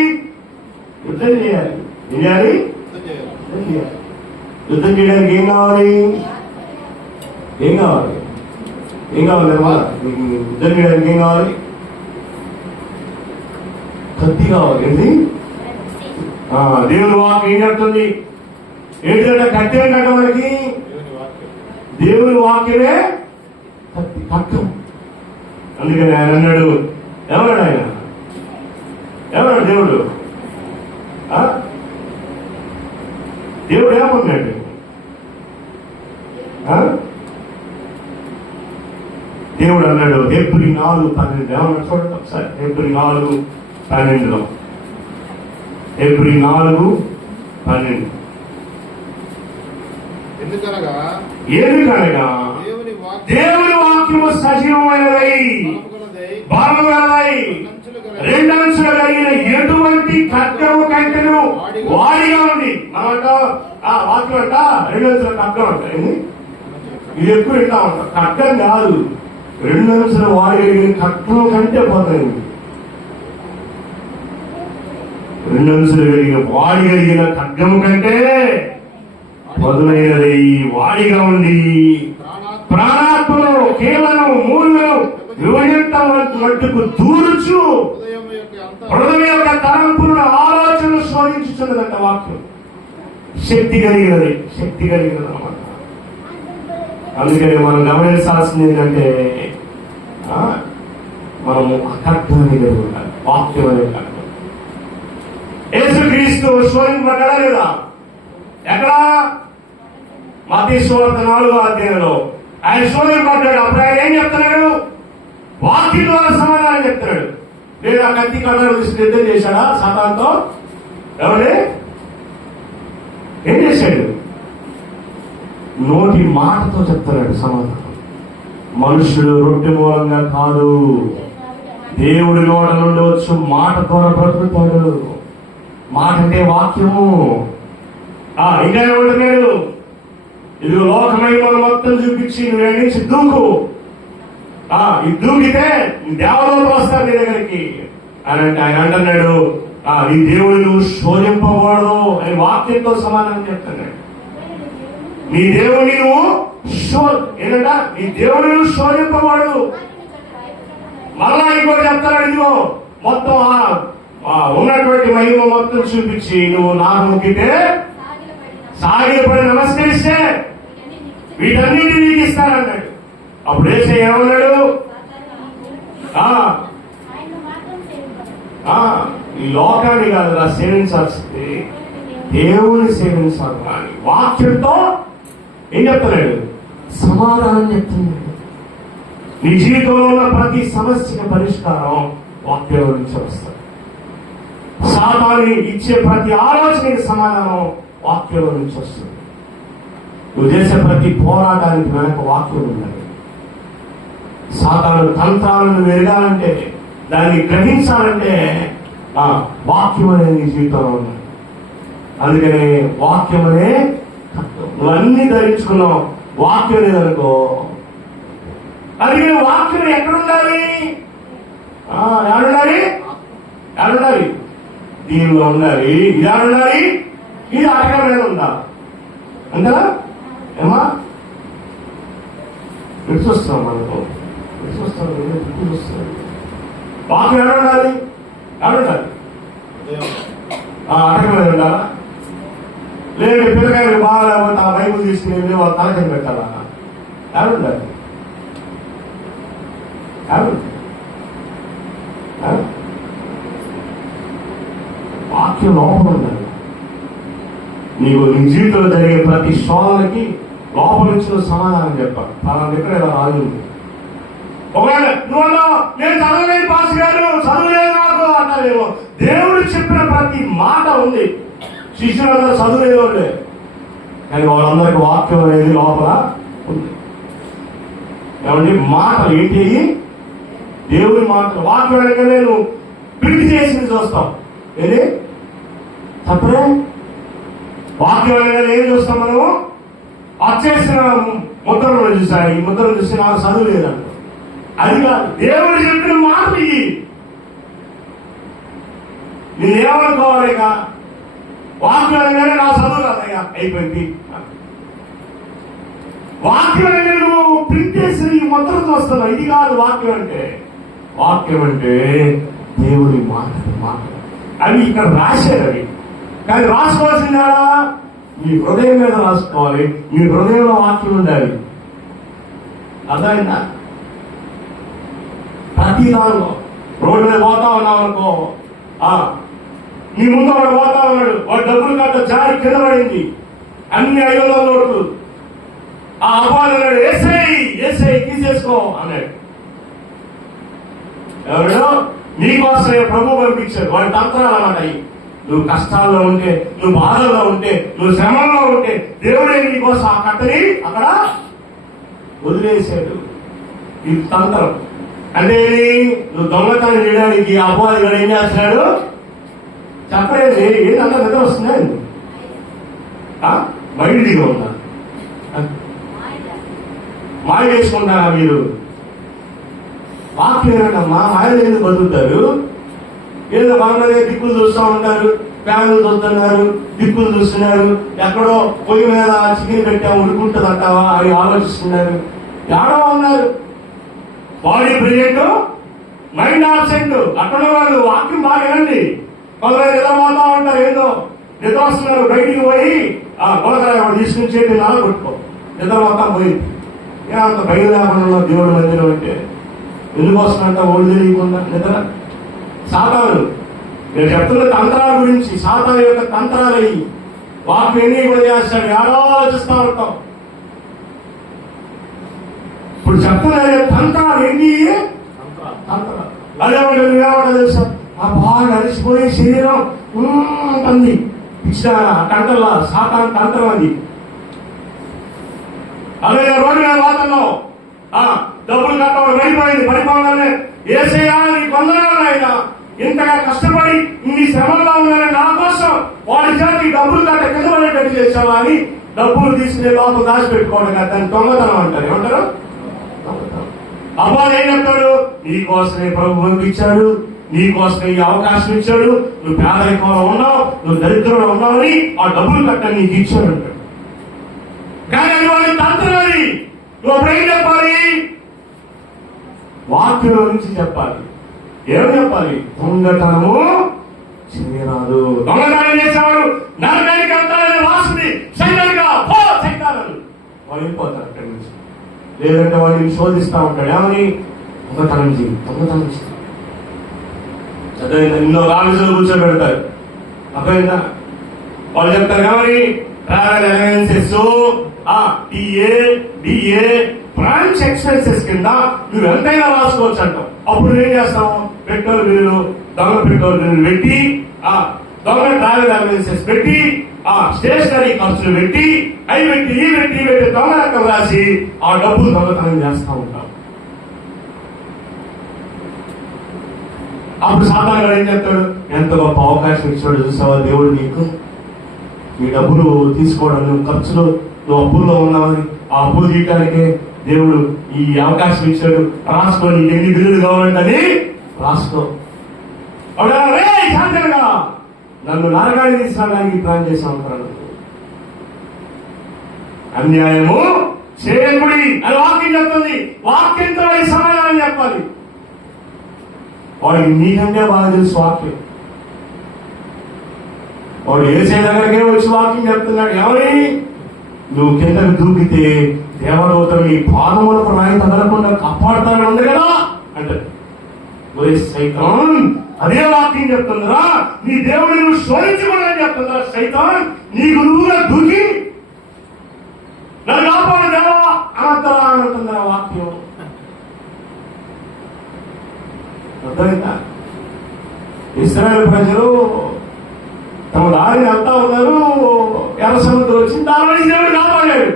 యుద్ధం చేయాలి. ఏం చేయాలి? యుద్ధం చేయడానికి ఏం కావాలి? ఏం కావాలి? యుద్ధం చేయడానికి ఏం కావాలి? కత్తి కావాలి. ఏంటి? దేవుని వాక్యం ఏం చెప్తుంది? ఏంటంటే కత్తి ఏంటంటే మనకి దేవుని వాక్యమే కత్తి, ఖడ్గం. అందుకని ఆయన అన్నాడు, ఎవరాడు ఆయన? ఎవరాడు దేవుడు? దేవుడు ఏమన్నాడు? దేవుడు అన్నాడు హెబ్రీ 4:12. ఏమన్నా చూడండి ఒకసారి. హెబ్రీ 4:12. హెబ్రీ 4:12. ఎందుకనగా దేవుని వాక్యము సజీవమైనదై బలముగలదై రెండంచులు కలిగిన ఎటువంటి ఖడ్గము కంటెను వాడిగా ఉంది. మనమంట వాక్యం అంట రెండంచుల ఖడ్గం అంట. ఇది ఎక్కువ వింటా ఉంటాం. ఖడ్గం కాదు, రెండంచుల వాడి కలిగిన ఖడ్గం కంటే పోతాయి. రెండంచులు కలిగిన వాడి కలిగిన ఖడ్గము కంటే మొదలైనది వాడిగా ఉండి ప్రాణాత్మలో కీలను మూలను వివరించడం మట్టుకు దూరుచు హృదయం యొక్క తలంపులను ఆలోచనలు శోధించుతున్నదంట. వాక్యం శక్తి కలిగినది అన్నమాట. అందుకని మనం గమనించాల్సింది ఏంటంటే మనము అకర్ధాన్ని కలిగి ఉండాలి. వాక్యం అనే కర్తం. యేసుక్రీస్తు శోధింపబడ్డా లేదా? ఎక్కడ? మత్తయి సువార్త 4వ అధ్యాయంలో ఆయన శోధింపబడ్డాడు. అప్పుడు ఆయన ఏం చెప్తున్నాడు? వాక్యం ద్వారా సమాధానం చెప్తున్నాడు. లేదా కత్తి కళ్ళను తీసుకుని యుద్ధం చేశాడా సాతానుతో? ఎవడే? ఏం చేశాడు? నోటి మాటతో చెప్తున్నాడు సమాధానం. మనుషుడు రొట్టె మూలంగా కాదు, దేవుడి నోట నుండి వచ్చు మాట ద్వారా బ్రతుకుతాడు. మాట అంటే వాక్యము. ఇంకా ఏమంటున్నాడు? ఇదిగో లోకమహిమను మొత్తం చూపించి నువ్వు నుంచి దూకు, ఈ దూకితే దేవదూతలు వస్తారు నీ దగ్గరికి అని అంటే ఆయన అంటున్నాడు నీ దేవుడు నువ్వు శోధింపకూడదు అని వాక్యంతో సమాధానం చెప్తున్నాడు. నీ దేవుడిని నువ్వు ఏంటంట? నీ దేవుడిని నువ్వు శోధింపకూడదు. మళ్ళా ఇంకోటి చెప్తాడు, ఇదిగో మొత్తం ఉన్నటువంటి మహిమ మొత్తం చూపించి నువ్వు నాకు మొక్కితే సాగిలపడి నమస్కరిస్తే వీటన్నిటిని నీకు ఇస్తానన్నాడు. అప్పుడు వేసే ఏమన్నాడు? ఈ లోకాన్ని కాదు సేవించాల్సింది, దేవుని సేవించాలి. కానీ వాక్యంతో ఏం చెప్తున్నాడు? సమాధానం చెప్తున్నాడు. నీ జీవితంలో ఉన్న ప్రతి సమస్యకి పరిష్కారం వాక్యం నుంచి వస్తుంది. సాతాను ఇచ్చే ప్రతి ఆలోచనకి సమాధానం వాక్యం నుంచి వస్తుంది. నువ్వు చేసే ప్రతి పోరాటానికి వెనక వాక్యం ఉన్నది. సాతాను తంత్రాలను వెరగాలంటే, దాన్ని గ్రహించాలంటే వాక్యం అనేది నీ జీవితంలో ఉన్నది. అందుకనే వాక్యం అనే నువ్వన్నీ ధరించుకున్నావు, వాక్యం లేదనుకో. అది వాక్యం ఎక్కడుండాలి? ఎక్కడుండాలి? ఎక్కడుండాలి? దీనిలో ఉండాలి. ఇది ఉండాలి, ఇది అడగ మీద ఉండాలి. అంతేనా? ఏమా చూస్తాం మనకు చూస్తాం వాక్యం ఎక్కడుండాలి? ఎక్కడుండాలి? అడగ మీద ఉండాలా? లేదు పిల్లకాయలు బాగా లేకపోతే ఆ బైబుల్ తీసుకుని వెళ్ళి వాళ్ళ తలకం పెట్టాలా? ఎక్కడుండాలి? వాక్యం లోపల ఉండాలి. నీకు నీ జీవితంలో జరిగే ప్రతి శోధనకి లోపల నుంచి నువ్వు సమాధానం చెప్పాలి. తన దగ్గర ఇలా రాజు ఒకవేళ నువ్వు నేను చదవలేని పాస్ గారు చదువులేదు నాకు అంటారేమో. దేవుడు చెప్పిన ప్రతి మాట ఉంది. శిష్యులందరూ చదువులేదు వాళ్ళే, కానీ వాళ్ళందరికీ వాక్యం అనేది లోపల ఉంది. ఏమండి మాటలు ఏంటి? దేవుడి మాటలు. వాక్యం అనగానే నువ్వు ప్రింట్ చేసింది చూస్తాం. ఏది తప్పరే? వాక్యం అనగానే ఏం చూస్తాం మనము? వచ్చేసిన ముద్రలు చూసాయి. ఈ ముద్రలు చూసి నాకు చదువు లేదంట. అది కాదు, దేవుడు చెప్పిన మాట ఇవి. నేనేమనుకోవాలి? వాక్యం అనగానే నా చదువు రాదయ్యా అయిపోయింది. వాక్యం అనగానే నువ్వు ప్రింట్ చేసిన ఈ ముద్ర చూస్తున్నావు. ఇది కాదు వాక్యం అంటే. వాక్యం అంటే దేవుడి మాట. అవి ఇక్కడ రాశారు. అవి కానీ రాసుకోవాల్సిందా? మీ హృదయం మీద రాసుకోవాలి. మీ హృదయంలో వాక్యం ఉండాలి. అర్థమైందా? ప్రతి దానిలో రోడ్డు మీద పోతా ఉన్నావు అనుకో, నీ ముందు వాడు పోతా ఉన్నాడు, వాడు డబ్బులు కట్ట జారి కింద పడింది, అన్ని 500 నోట్లు. ఆ అబ్బాయి అన్నాడు, ఏసై తీసేసుకో అన్నాడు. ఎవరు? నీకోసమే ప్రభు పంపించాడు. వాడి తంత్రాలు అన్నమాట. నువ్వు కష్టాల్లో ఉంటే, నువ్వు బాధల్లో ఉంటే, నువ్వు శ్రమంలో ఉంటే దేవుడే నీకోసం ఆ కట్టని అక్కడ వదిలేశాడు. ఈ తంత్రం అంటే నువ్వు దొంగతనం చేయడానికి అపవాది ఏం చేస్తున్నాడు చెప్పలేదు. ఏంటంతా నిద్ర వస్తున్నాయి, బయటిగా ఉన్నా మాయ వేసుకుంటారా మీరు? వాక్యం ఏంటమ్మా? మాయలు ఎందుకు బతుకుతారు? ఏదో మనమే దిక్కులు చూస్తూ ఉంటారు, ఫ్యాన్లు చూస్తున్నారు, దిక్కులు చూస్తున్నారు, ఎక్కడో పొయ్యి మీద చికెన్ పెట్టా ఉడుకుంటుంది అంటావా అని ఆలోచిస్తున్నారు. ఎవడో ఉన్నారు బాడీ బ్రిలియంట్, మైండ్ ఆబ్సెంట్. అక్కడ వాళ్ళు వాక్యం బాగా వినండి. కొందరు నిద్రపోతా ఉంటారు, ఏదో నిద్ర వస్తున్నారు, బయటికి పోయి గొడవ తీసుకుని చేతి నాల కొట్టుకో, నిద్ర మొత్తం పోయింది. అంత బయలు లేకుండా దేవుడు మందిరం అంటే ఎందుకు వస్తున్నంట ఓడి తెలియకుండా నిద్ర. సాతాను నేను చెప్తున్న తంత్రాల గురించి, సాతాను యొక్క తంత్రాలు అయ్యి వాక్యం ఎన్ని కూడా చేస్తాడు, ఆలోచిస్తూ ఉంటాం. ఇప్పుడు చెప్తున్నా తంత్రాలు ఏంటి? తంత్రాలు అదేమంటే నువ్వేమంటా తెలుసా? బాగా అలసిపోయి శరీరం అంటుంది, ఇచ్చిన తంత్రలా సాతాను తంత్రం అది. అదే రోడ్డు మీద పోతున్నావు, డబ్బులు కట్టడం పడిపోగానే ఏసయ్యా నీ కొందనాలు ఆయన ఇంతగా కష్టపడి నీ శ్రమంలో ఉన్నారని నా కోసం వాడి చేతి డబ్బులు కట్ట కింద పడేటట్టు చేసావా అని డబ్బులు తీసుకునే లోపల దాచిపెట్టుకోవడం కదా, దాన్ని దొంగతనం అంటారు. ఏమంటారు? అబ్బాయి ఏం చెప్తాడు? నీకోసమే ప్రభు పంపించాడు, నీకోసమే ఈ అవకాశం ఇచ్చాడు, నువ్వు పేదరికంలో ఉన్నావు, నువ్వు దరిద్రంలో ఉన్నావని ఆ డబ్బులు కట్ట నీకు ఇచ్చాడు అంటాడు. కానీ అది వాడి తంత్రాన్ని నువ్వు అప్పుడు ఏం చెప్పాలి? వాక్యంలో నుంచి చెప్పాలి. ఏం చెప్పాలి? దొంగతనము చేయరాదు. దొంగతనం చేసేవాడు నరకానికి వెళ్తాడని రాసింది. సైతానుగా పో సైతాను వాళ్ళు వెళ్ళిపోతారు అక్కడి నుంచి. లేదంటే వాడిని శోధిస్తూ ఉంటాడు. ఏమని? దొంగతనం చేయి, దొంగతనం చేయి. చదివిందా? ఎన్నో ఆఫీసులు కూర్చోబెడతారు. అర్థమైందా? వాళ్ళు చెప్తారు ఏమని? Travel allowances, TA, DA, branch months expenses కింద నువ్వు ఎంతైనా రాసుకోవచ్చు అంటాం. అప్పుడు ఏం చేస్తాం? పెట్రోల్ బిల్లులు, దొంగ పెట్రోల్ బిల్లులు పెట్టి, దొంగ ట్రావెల్ అలవెన్సెస్ పెట్టి, స్టేషనరీ ఖర్చులు పెట్టి, అవి పెట్టి ఈ పెట్టి దొంగ రకం రాసి ఆ డబ్బులు దొంగతనం చేస్తూ ఉంటాం. అప్పుడు సాధారణ ఏం చెప్తాడు? ఎంత గొప్ప అవకాశం ఇచ్చాడు చూసావా దేవుడు నీకు, నీ డబ్బులు తీసుకోవడం, నువ్వు ఖర్చులు, నువ్వు అప్పుల్లో ఉన్నావని ఆ అప్పులు తీయటానికే దేవుడు ఈ అవకాశం ఇచ్చాడు, రాసుకో, నీకు ఎన్ని బిల్లులు కావాలంటే రాసుకో. శాంతంగా నన్ను నరకాన్ని తీసుకురావడానికి ప్లాన్ చేసా ఉంటాను. అన్యాయము చేయకుడి అని వాక్యం చెప్తుంది. వాక్యంతో ఈ సమాధానం చెప్పాలి. వాడికి నీకంటే బాగా తెలుసు వాక్యం. వాడు ఏసే దగ్గరకే వచ్చి వాక్యం చెప్తున్నాడు. ఎవరి నువ్వు కిందకు దూకితే దేవదూతలు నీ పాదములకు రాయి తగలకుండా కాపాడుతాను ఉంది కదా అంటే సైతాన్ అదే వాక్యం చెప్తుందిరా. నీ దేవుడిని నువ్వు శోధించకూడదని చెప్తుందిరా. సైతాన్ నీకు నువ్వుగా దూకి నన్ను కాపాడు దేవా అనంతరా అని అంటుందిరా వాక్యం. అర్థమైందా? ఇశ్రాయేలు ప్రజలు తమ దారిని అంతా ఉన్నారు. ఎర్ర సముద్రం వచ్చింది, దాని దేవుడు కాపాడాడు.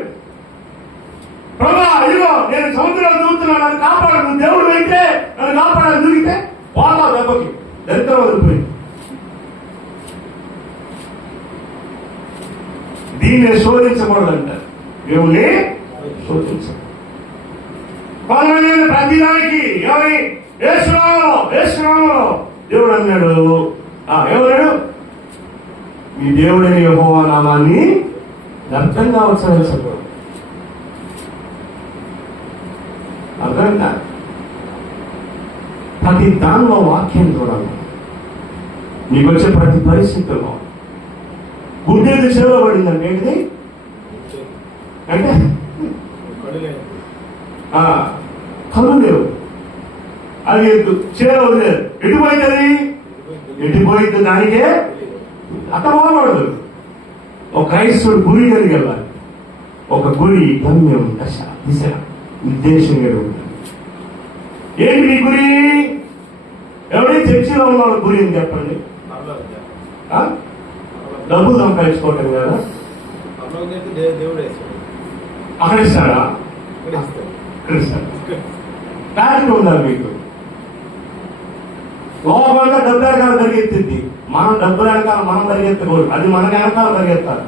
ప్రభా ఇదిగో నేను సముద్రంలో దూకుతున్నాను, నన్ను కాపాడు, నువ్వు దేవుడు అయితే నన్ను కాపాడాలని దూకితే పోతా దెబ్బకి దరిద్రం వదిలిపోయింది. దీన్ని శోధించకూడదంటారు. దేవుని శోధించకూడదు. ప్రతిదానికి ఎవరి యేసునామములో దేవుడు అన్నాడు. ఎవరు? మీ దేవుడని యెహోవా నామాన్ని వ్యర్థంగా ఉచ్చరించకూడదు. అర్థమైందా? ప్రతి దానిలో వాక్యం చూడాలి. నీకు వచ్చే ప్రతి పరిస్థితుల్లో గుడ్డేది చెవిలో పడిందంటే ఏంటిది అంటే కళ్ళు లేవు, అది చేలో లేదు, ఎటుపోయింది? ఎటుపోయింది దానికే అట్ట బాగుపడదు. ఒక క్రైస్తవుడు గురి కలిగి వెళ్ళాలి. ఒక గురి, గమ్యం, దశ, దిశ, ఉద్దేశం కలిగి ఉంటుంది. ఏంటి నీ గురి? ఎవరి చర్చిలో ఉన్న గురి అని చెప్పండి. డబ్బులు సంపాదించుకోవటం కదా. అక్కడ ఇస్తాడా? క్లారిటీ ఉండాలి మీకు. లోపంగా డబ్బు వెనకాల పరిగెత్తింది. మనం డబ్బు వెనకాల మనం పరిగెత్తకూడదు, అది మన వెనకాల పరిగెత్తాలి.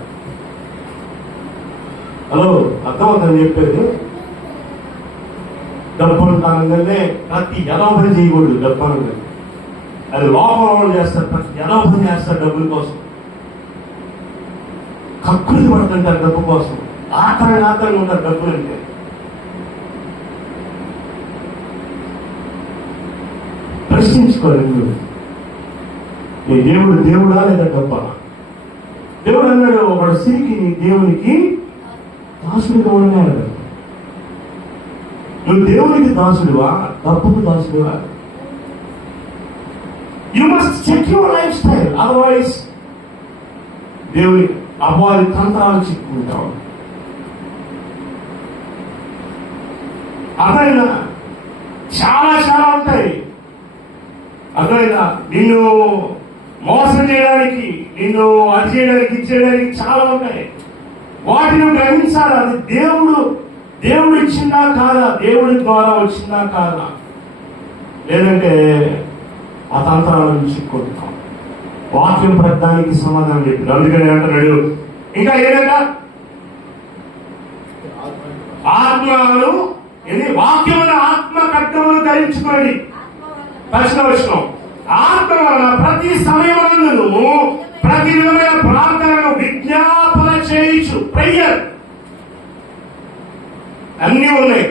హలో, అర్థమవుతుందని చెప్పేది. డబ్బు అనగానే ప్రతి ఎలా పని చేయకూడదు. డబ్బు అనగానే అది లోపల చేస్తారు. ప్రతి ఎలా పని చేస్తారు డబ్బుల కోసం. కక్కులు పడుతుంటారు డబ్బు కోసం. ఆత్రంగా ఉంటారు డబ్బులు అంటే. ప్రశ్నించుకోవాలి. నీ దేవుడు దేవుడా లేదా డబ్బా? దేవుడు అన్నాడు, ఒకడు సిరికి నీ దేవునికి దాసుడిగా ఉన్నాడు. నువ్వు దేవునికి దాసుడివా, డబ్బుకు దాసుడివా? You must check your life style, otherwise దేవుని అపవాది తంత్రాలు చిక్కుకుంటావు. అర్థమైనా? చాలా చాలా ఉంటాయి. అర్థమైనా? నిన్ను మోసం చేయడానికి, నిన్ను అది చేయడానికి, ఇచ్చేయడానికి చాలా ఉంటాయి. వాటిని గ్రహించాలి. అది దేవుడు ఇచ్చిందా కాదా, దేవుడి ద్వారా వచ్చిందా కాదా, లేదంటే ఆ తంత్రాలను చిక్కుంటాం. వాక్యం ప్రతిదానికి సమాధానం చెప్పింది. అందుకని అంటున్నాడు ఇంకా ఏదైనా ఆత్మను వాక్యముల ఆత్మ ఖడ్గమును ధరించుకోండి. ప్రశ్న ఆత్మ వలన ప్రతి సమయమునందును ప్రతి విధమైన ప్రార్థనను విజ్ఞాపన చేయొచ్చు. ప్రేయర్ అన్నీ ఉన్నాయి.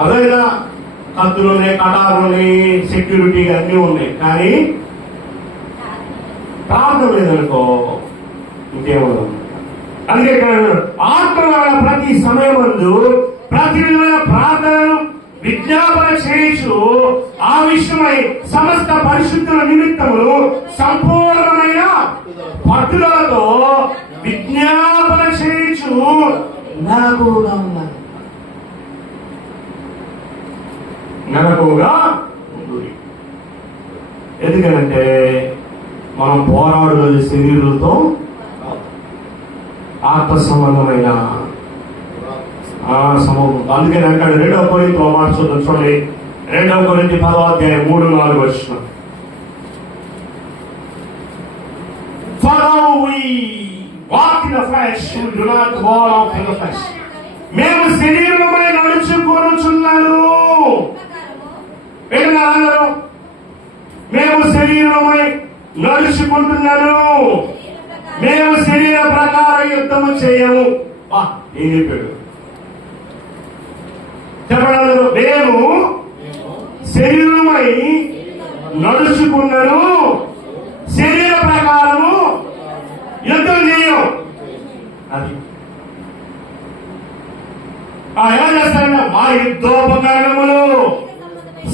అదైనా కత్తులు ఉన్నాయి, కటారులు ఉన్నాయి, సెక్యూరిటీ అన్నీ ఉన్నాయి. కానీ ప్రార్థన లేదనుకో ఇంకేమన్నా. అందుకే ఆత్మ వలన ప్రతి సమయమందు ప్రతి విధమైన ప్రార్థనను విజ్ఞాపన చేయొచ్చు. ఆ విషయమై సమస్త పరిశుద్ధుల నిమిత్తములు సంపూర్ణమైన పట్టుదలతో విజ్ఞాపన చేయొచ్చు. నాకు మెలకువగా ఉండుడి. ఎందుకంటే మనం పోరాడుతున్న శరీరులతో ఆత్మ సంబంధమైన సమూహం. అందుకని అక్కడ 2వ కొరింథీయుల మాట చూడండి. 2వ కొరింథీ 10:3-4 వచనం. For now we walk in the flesh, we do not war after the flesh. మేము శరీరమై నడుచుకొనుచున్నాను. విన్నారా? మేము శరీరమై నడుచుకుంటున్నాను. మేము శరీర ప్రకార యుద్ధము చేయము. ఏం చెప్పాడు? చెప్పడం మేము శరీరమై నడుచుకున్నాను, శరీర ప్రకారము యుద్ధం చేయం. అది ఎలా చేస్తారంటే మా యుద్ధోపకరణములు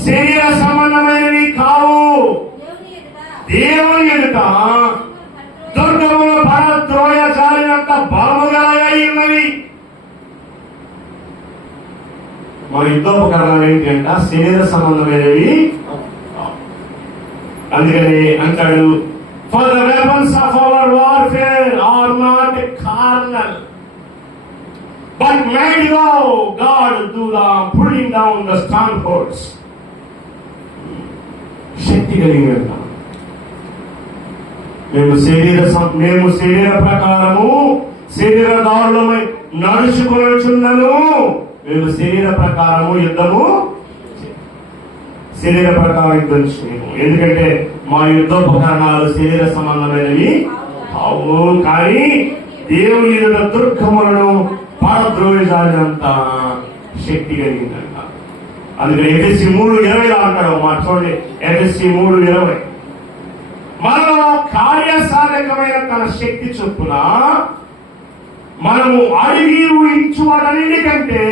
శరీర సంబంధమైనవి కావు, దేవుని ఎదుట దుర్గములు పరద్రోయ జాలినంత బలముగా ఉన్నవి. మన యుద్ధోపకరణాలు ఏంటంటే శరీర సంబంధమైనవి. అందుకని అంటాడు, for the weapons of our warfare are not carnal but mighty through God to the pulling down the strongholds. శక్తి కలిగిన మేము శరీర ప్రకారము శరీరదారులమై నడుచుకొనుచున్నాను. మేము శరీర ప్రకారము యుద్ధము శరీర ప్రకారం యుద్ధం చేయము. ఎందుకంటే మా యుద్ధోపకరణాలు శరీర సంబంధమైనవి కావు, కానీ దేవుని ఎదుట దుర్గములను పడద్రోయజాలినంత శక్తి కలిగిందంట. అందుకని ఎఫెసీ 3:20 అంటాడు మాట చూడండి. ఎఫెసీ 3:20 మనలో కార్యసాధకమైన తన శక్తి చొప్పున మనము అడిగి ఊహించువాటన్నిటికంటే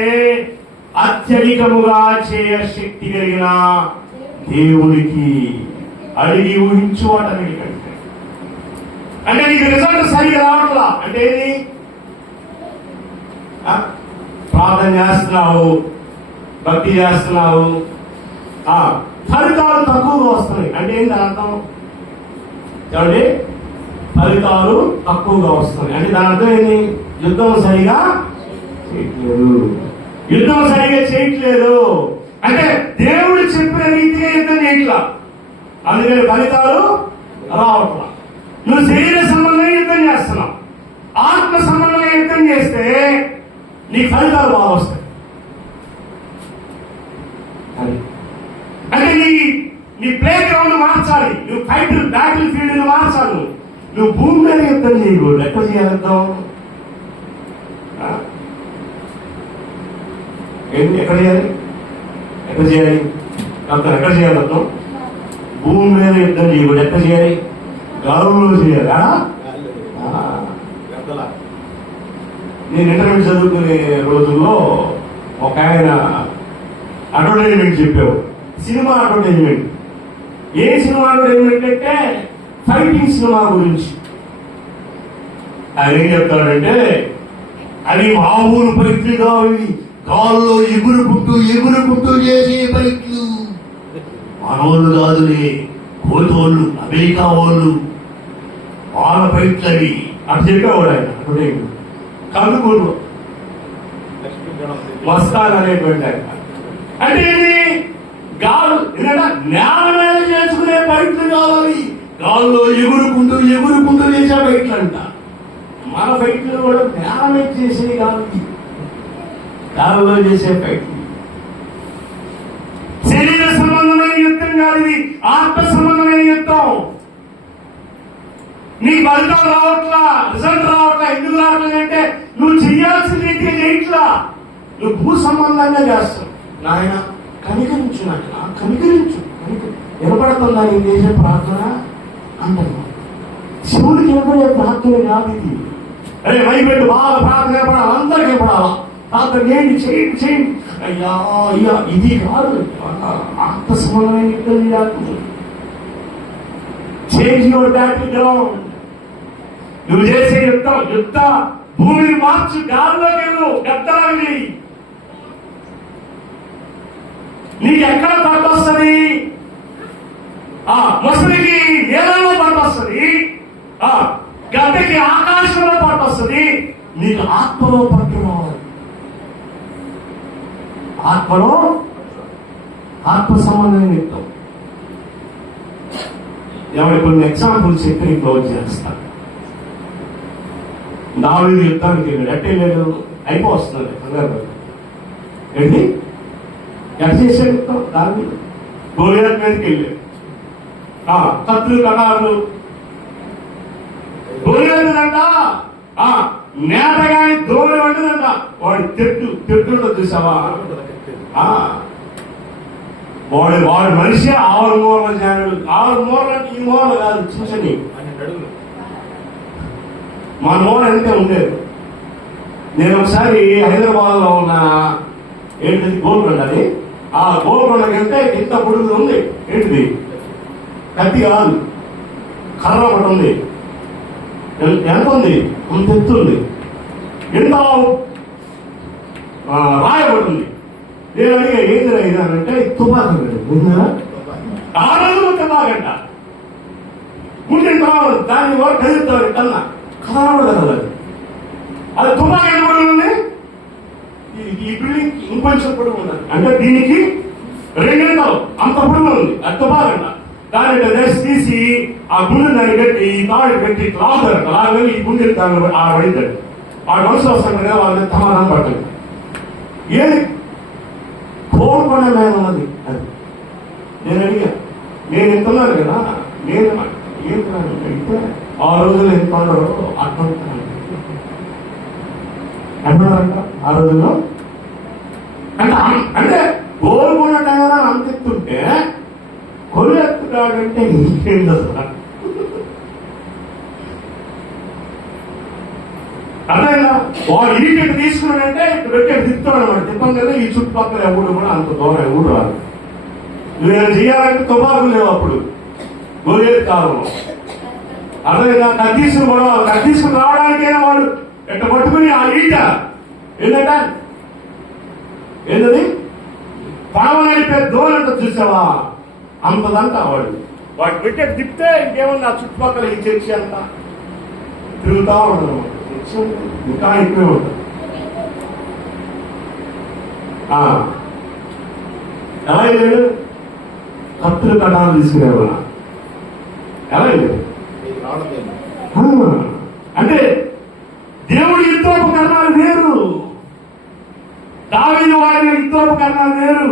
అత్యధికముగా చేయ శక్తి కలిగిన దేవునికి. అడిగి ఊహించువాటన్నిటికంటే అంటే నీకు రిజల్ట్ సరిగా రావట్లా అంటే ఏది? ప్రార్థన చేస్తున్నావు, భక్తి చేస్తున్నావు, ఫలితాలు తక్కువగా వస్తున్నాయి అంటే ఏంటి అర్థం? ఏమండి? ఫలితాలు తక్కువగా వస్తున్నాయి అంటే దాని అర్థం ఏంటి? యుద్ధం సరిగా చేయట్లేదు అంటే దేవుడు చెప్పిన రీతిగా యుద్ధం చేయట్లా, అందుకని ఫలితాలు రావట్లా. నువ్వు శరీర సంబంధంగా యుద్ధం చేస్తున్నావు, ఆత్మ సంబంధంగా యుద్ధం చేస్తే నీ ఫలితాలు బాగా వస్తాయి. అంటే నీ ప్లే గ్రౌండ్ మార్చాలి, నువ్వు బ్యాటిల్ ఫీల్డ్ మార్చాలి. నువ్వు భూమి మీద యుద్ధం చేయకూడదు. ఎక్కడ చేయాలి యుద్ధం? ఎక్కడ చేయాలి? ఎక్కడ చేయాలి? ఎక్కడ చేయాలి యుద్ధం? భూమి మీద యుద్ధం చేయకూడదు. ఎక్కడ చేయాలి? గౌరవంలో చేయాలి. నేను ఇంటర్మీడియట్ చదువుకునే రోజుల్లో ఒక ఆయన అడ్వర్టైజ్మెంట్ చెప్పావు, సినిమా అడ్వర్టైజ్మెంట్. ఏ సినిమా అడ్వర్టైజ్మెంట్ అంటే ఫైటింగ్ సినిమా గురించి. ఆయన ఏం చెప్తాడంటే, అవి మామూలు పరీక్షలు కావు, గాల్లో ఎగురుకుంటూ చేసే పరీక్షలు, మనోళ్ళు కాదులే, కోతోళ్ళు, అమెరికా వాళ్ళు, వాళ్ళ పరీక్షలు అవి అని చెప్పేవాడు ఆయన అడ్వర్టైజ్మెంట్. కనుగోలు మస్తాన్ అనేటువంటి ఆయన అంటే గాలు నేల మీద చేసుకునే బయటలు కావాలి, గాల్లో ఎగురుకుంటూ చేసే బయటలు అంట. మన బయటలు కూడా నేల మీద చేసే కాదు, గాల్లో చేసే బయటలు. శరీర సంబంధమైన యుద్ధం కాదు ఇది, ఆత్మ సంబంధమైన యుద్ధం. నీ ఫలితం రావట్లా, రిజల్ట్ రావట్లా. ఎందుకు రావట్లేదంటే నువ్వు చేయాల్సిన రీతిగా చేయట్లా, నువ్వు భూ సంబంధంగా చేస్తావు. నాయన కనికరించు, నాకు కనికరించు. వినపడుతుందా నీ చేసే ప్రార్థన అంటున్నా. శివుడికి వినపడే ప్రార్థన కాదు ఇది. అరే వైపెట్టు బాగా ప్రార్థన వినపడాలి, అందరికి వినపడాలా ప్రార్థన చేయండి. అయ్యా ఇది కాదు, ఆత్మ సంబంధమైన యుద్ధం చేయాలి. Change your battle ground. నువ్వు చేసే యుద్ధ భూమిని మార్చు, గాల్లోకి వెళ్ళు, గద్దలాగి. నీకు ఎక్కడ పట్టొస్తుంది? ముసలికి నేలలో పట్టొస్తుంది, గడ్డకి ఆకాశంలో పట్టొస్తుంది. నీకు ఆత్మలో పట్టు రావాలి. ఆత్మలో ఆత్మ సంబంధమైన యుద్ధం. ఎవరి కొన్ని ఎగ్జాంపుల్స్ చెప్పి నేను క్లోజ్ చేస్తాను. దావీదు యుద్ధానికి వెళ్ళాడు. ఎట్టే లేదు అయిపోతుంది సందర్భం ఏంటి ఎట్ చేసాడు యుద్ధం. దావీదు గోలియాతు మీదకి వెళ్ళాడు. కత్తులు కటారులు గోలియాతుదంట. నేత గాని దోమలు వంటిదంట. వాడి తెట్టు చూసావా? వాడు మనిషి 6 మూరల జానుడు. 6 మూరలు అంటే ఈ మూరలు కాదు, చూసని మా మూర ఎంతే ఉండేది. నేను ఒకసారి హైదరాబాద్ లో ఉన్న ఏంటిది గోల్కొండ, అది ఆ గోల్కొండకి వెళ్తే ఇంత పొడుగు ఉంది. ఏంటిది కత్తి కాదు, కర్ర ఒకటి ఉంది. ఎంత ఉంది? అంత ఎత్తు ఉంది. ఎంత రాయబడి. నేను అడిగా ఏంది రాయిదానంటే తుపాకు ఆ రోజులు తుపాకంట ఉంటే కావాలి. దాన్ని వాడు కదులుతాడు కన్నా కదలడు కదా. అది తుపాకు ఎంత పొడుగు ఉంది? ఈ బిల్డింగ్ ఇంకొంచెం పొడుగు ఉన్నది. అంటే దీనికి 2 గంటలు అంత పొడుగు ఉంది. అది తుపాకంట. దాని దశ తీసి ఆ గుండె దాన్ని పెట్టి తాడు పెట్టి లాగుతారు. లాగని ఈ గుండె దాన్ని పడితాడు. వాడు మనసు వస్తాడు కదా, వాళ్ళని సమాధానం పడుతుంది. ఏది కోరుకున్న మేము ఉన్నది అది. నేను అడిగా, నేను ఎంతున్నాను కదా, నేను ఏంటున్నాను అడిగితే ఆ రోజుల్లో ఎంత ఉండరు అట్లుంటున్నాను అంటున్నారంట. ఆ రోజుల్లో అంటే కోరుకున్న టైంలో అంత ఎత్తుంటే కొలు ఎత్తుతాడంటే ఇంకేంది అసలు? అర్థమైందా? వాడు ఈకెట్ తీసుకున్నాడంటే ఇప్పుడు పెట్టేది తిప్పుతాడు అనమాట. తిప్పం కదా ఈ చుట్టుపక్కల ఎవడు కూడా అంత దూరం ఎవడు రాదు. నువ్వేమైనా చేయాలంటే తుపాకులు లేవు అప్పుడు గోలేదు కాలంలో. అర్థమైందా? తీసుకుని రావడానికైనా వాడు ఎట్ట పట్టుకుని ఆ ఈట ఏంటంటే ఏంటది పడవ నడిపే దూరంట చూసావా? అంతదంతా వాడు పెట్టేది తిప్పితే ఇంకేమన్నా చుట్టుపక్కల ఈ చర్చి అంతా తిరుగుతా ఉండదు అనమాట. ఇంకా ఎక్కువే ఉంటుంది. ఎలా వెళ్ళాడు? కత్తులు కటాలు తీసుకునేవాళ్ళ ఎలా వెళ్ళాడు? అంటే దేవుడి యుద్ధోపకరణాలు వేరు, దావీదు వాడిన యుద్ధోపకరణాలు వేరు.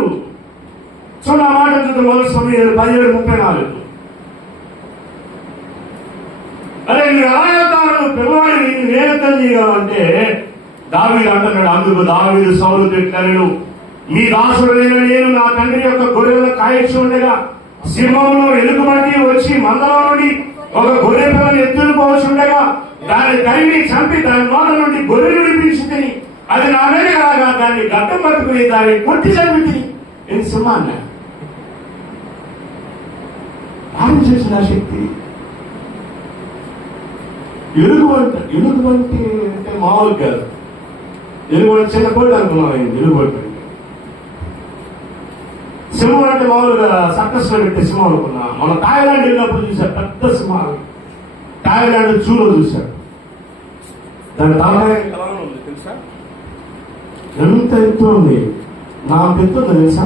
చూడ మాట చూద్దాం. మొదటి సమయం 17:34. అరే మీరు ఎలా వెళ్తారు? పిల్లవాడిని నేను యుద్ధం చేయగలంటే దావీదు అంటున్నాడు. అందుకు దావీదు సౌలు తిట్టాను, మీ దాసుడైన నేను నా తండ్రి యొక్క గొర్రెల కాయచ్చు ఉండగా సింహంలో ఎలుగుబంటి వచ్చి మందలో నుండి ఒక గొర్రె పిల్లని ఎత్తులు పోవచ్చుండగా దాన్ని తరిమి చంపి దాని నోట నుండి గొర్రెలు విడిపించి అది నా మీద కాగా దాన్ని గడ్డం పట్టుకుని దాన్ని కొట్టి చంపి నేను సింహాన్న ఆయన చేసిన శక్తి. ఎలుగుబంటి అంటే మామూలు కాదు. ఎలుగుబంటి చిన్న కోటి అనుకున్నాం. ఎలుగుబంటి సింహం అంటే మామూలుగా సర్కస్ లో పెట్టే సింహం అనుకున్నా. మన థాయిలాండ్ వెళ్ళినప్పుడు చూసారు పెద్ద సింహాలు. థాయిలాండ్ జూలో చూశారు. దాని తలకాయ ఉంది తెలుసా? ఎంత ఎత్తు ఉంది? నా ఎత్తు ఉంది తెలుసా?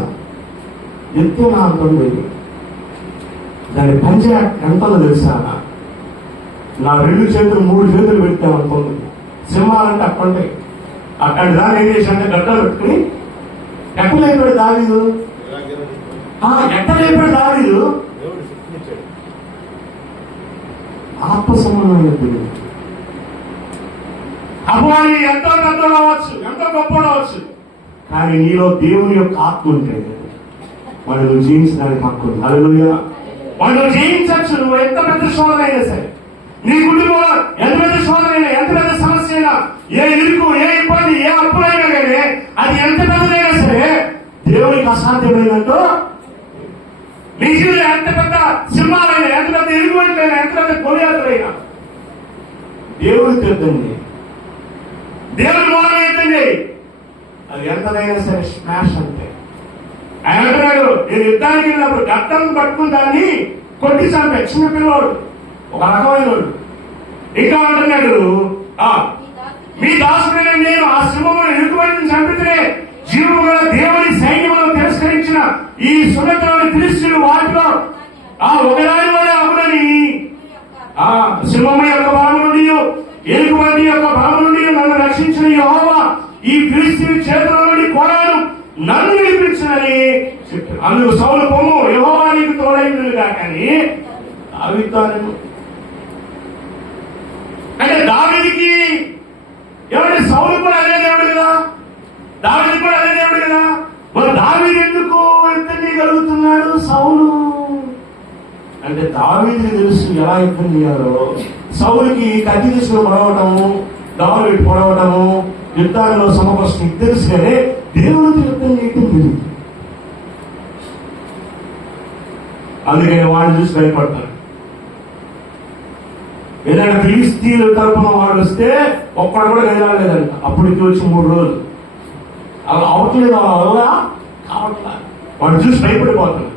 ఎత్తు నా అంత ఉంది. దాని పంచ ఎంత ఉందో తెలుసా? నా 2 చేతులు 3 చేతులు పెట్టామనుకోండి. సింహాలంటే అక్కడే అక్కడి దాని ఏం చేశాడంటే గడ్డలు పెట్టుకుని ఎక్కలేపాడు దావీదు. ఎక్కలేపాడు దావీదు. ఆత్మ సంబంధమైన అపవాది ఎంతో పెద్ద అవ్వచ్చు, ఎంతో గొప్ప అవ్వచ్చు, కానీ నీలో దేవుని యొక్క ఆత్మ ఉంటే మనం జీవించడానికి హక్కు ఉంది. హల్లెలూయా. మనం జీవించవచ్చు. నువ్వు ఎంత పెద్ద శోధన అయినా సరే, నీ కుటుంబంలో ఎంత పెద్ద శోధన అయినా, ఎంత పెద్ద సమస్య అయినా, ఏ ఇరుకు, ఏ ఇబ్బంది, ఏ అప్పులైనా కానీ అది ఎంత పెద్దదైనా సరే దేవునికి అసాధ్యమైనట్టు. నీ జీవితంలో ఎంత పెద్ద సింహాలైనా, ఎంత పెద్ద ఇరుగుబంట్లైనా, ఎంత పెద్ద గొలియాతులైనా దేవుడికి తెలుదండి. దేవుడి మూలం ఏంటండి? అది ఎంతదైనా సరే స్మాష్ అంటే ఆయన అంటున్నాడు, నేను యుద్ధానికి వెళ్ళినప్పుడు గట్టం పట్టుకుని దాన్ని కొట్టి చంపా. చిన్న పిల్లవాడు, ఒక రకమైన వాడు. ఇంకా అంటున్నాడు, మీ దాసుడైన నేను ఆ సింహమును ఎలుగుబంటిని చంపితే జీవము గల దేవుని సైన్యములను తిరస్కరించిన ఈ సున్నతమైన ఫిలిష్తీయులు వాటిలో ఒకదాని వల్ల అవునని సింహము యొక్క బలము నుండి ఎలుగుబంటి యొక్క బలము నుండి నన్ను రక్షించిన యెహోవా ఈ ఫిలిష్తీయుల చేతుల నుండి కోరాను నన్ను విడిపించనని చెప్పారు. అందుకు సౌలు పొమ్ము, యెహోవా నీకు తోడైందిగా. కానీ దావీదు అంటే దావీదుకి ఎవరి సౌలు కూడా అదే దేవుడు కదా, దావీదు కూడా అదే దేవుడు కదా. మరి దావీదు ఎందుకు యుద్ధం చేయగలుగుతున్నాడు? సౌలు అంటే దావీదుకి తెలుసు ఎలా యుద్ధం చేయాలో. సౌలుకి కత్తి తీసుకుని పొడవటము, దావులు పెట్టి పొడవటము, యుద్ధాలలో సమకూర్చడం తెలుసు. కానీ దేవుడితో యుద్ధం చేయటం తెలియదు. అందుకని వాడిని చూసి భయపడతాను. ఏదైనా ఫిలిష్తీయుల తరపున వాడు వస్తే ఒక్కడు కూడా వెళ్ళలేదంట. అప్పటికి వచ్చి 3 రోజులు అలా అవట్లేదు, అలా కావట్లా. వాడు చూసి భయపడిపోతాడు.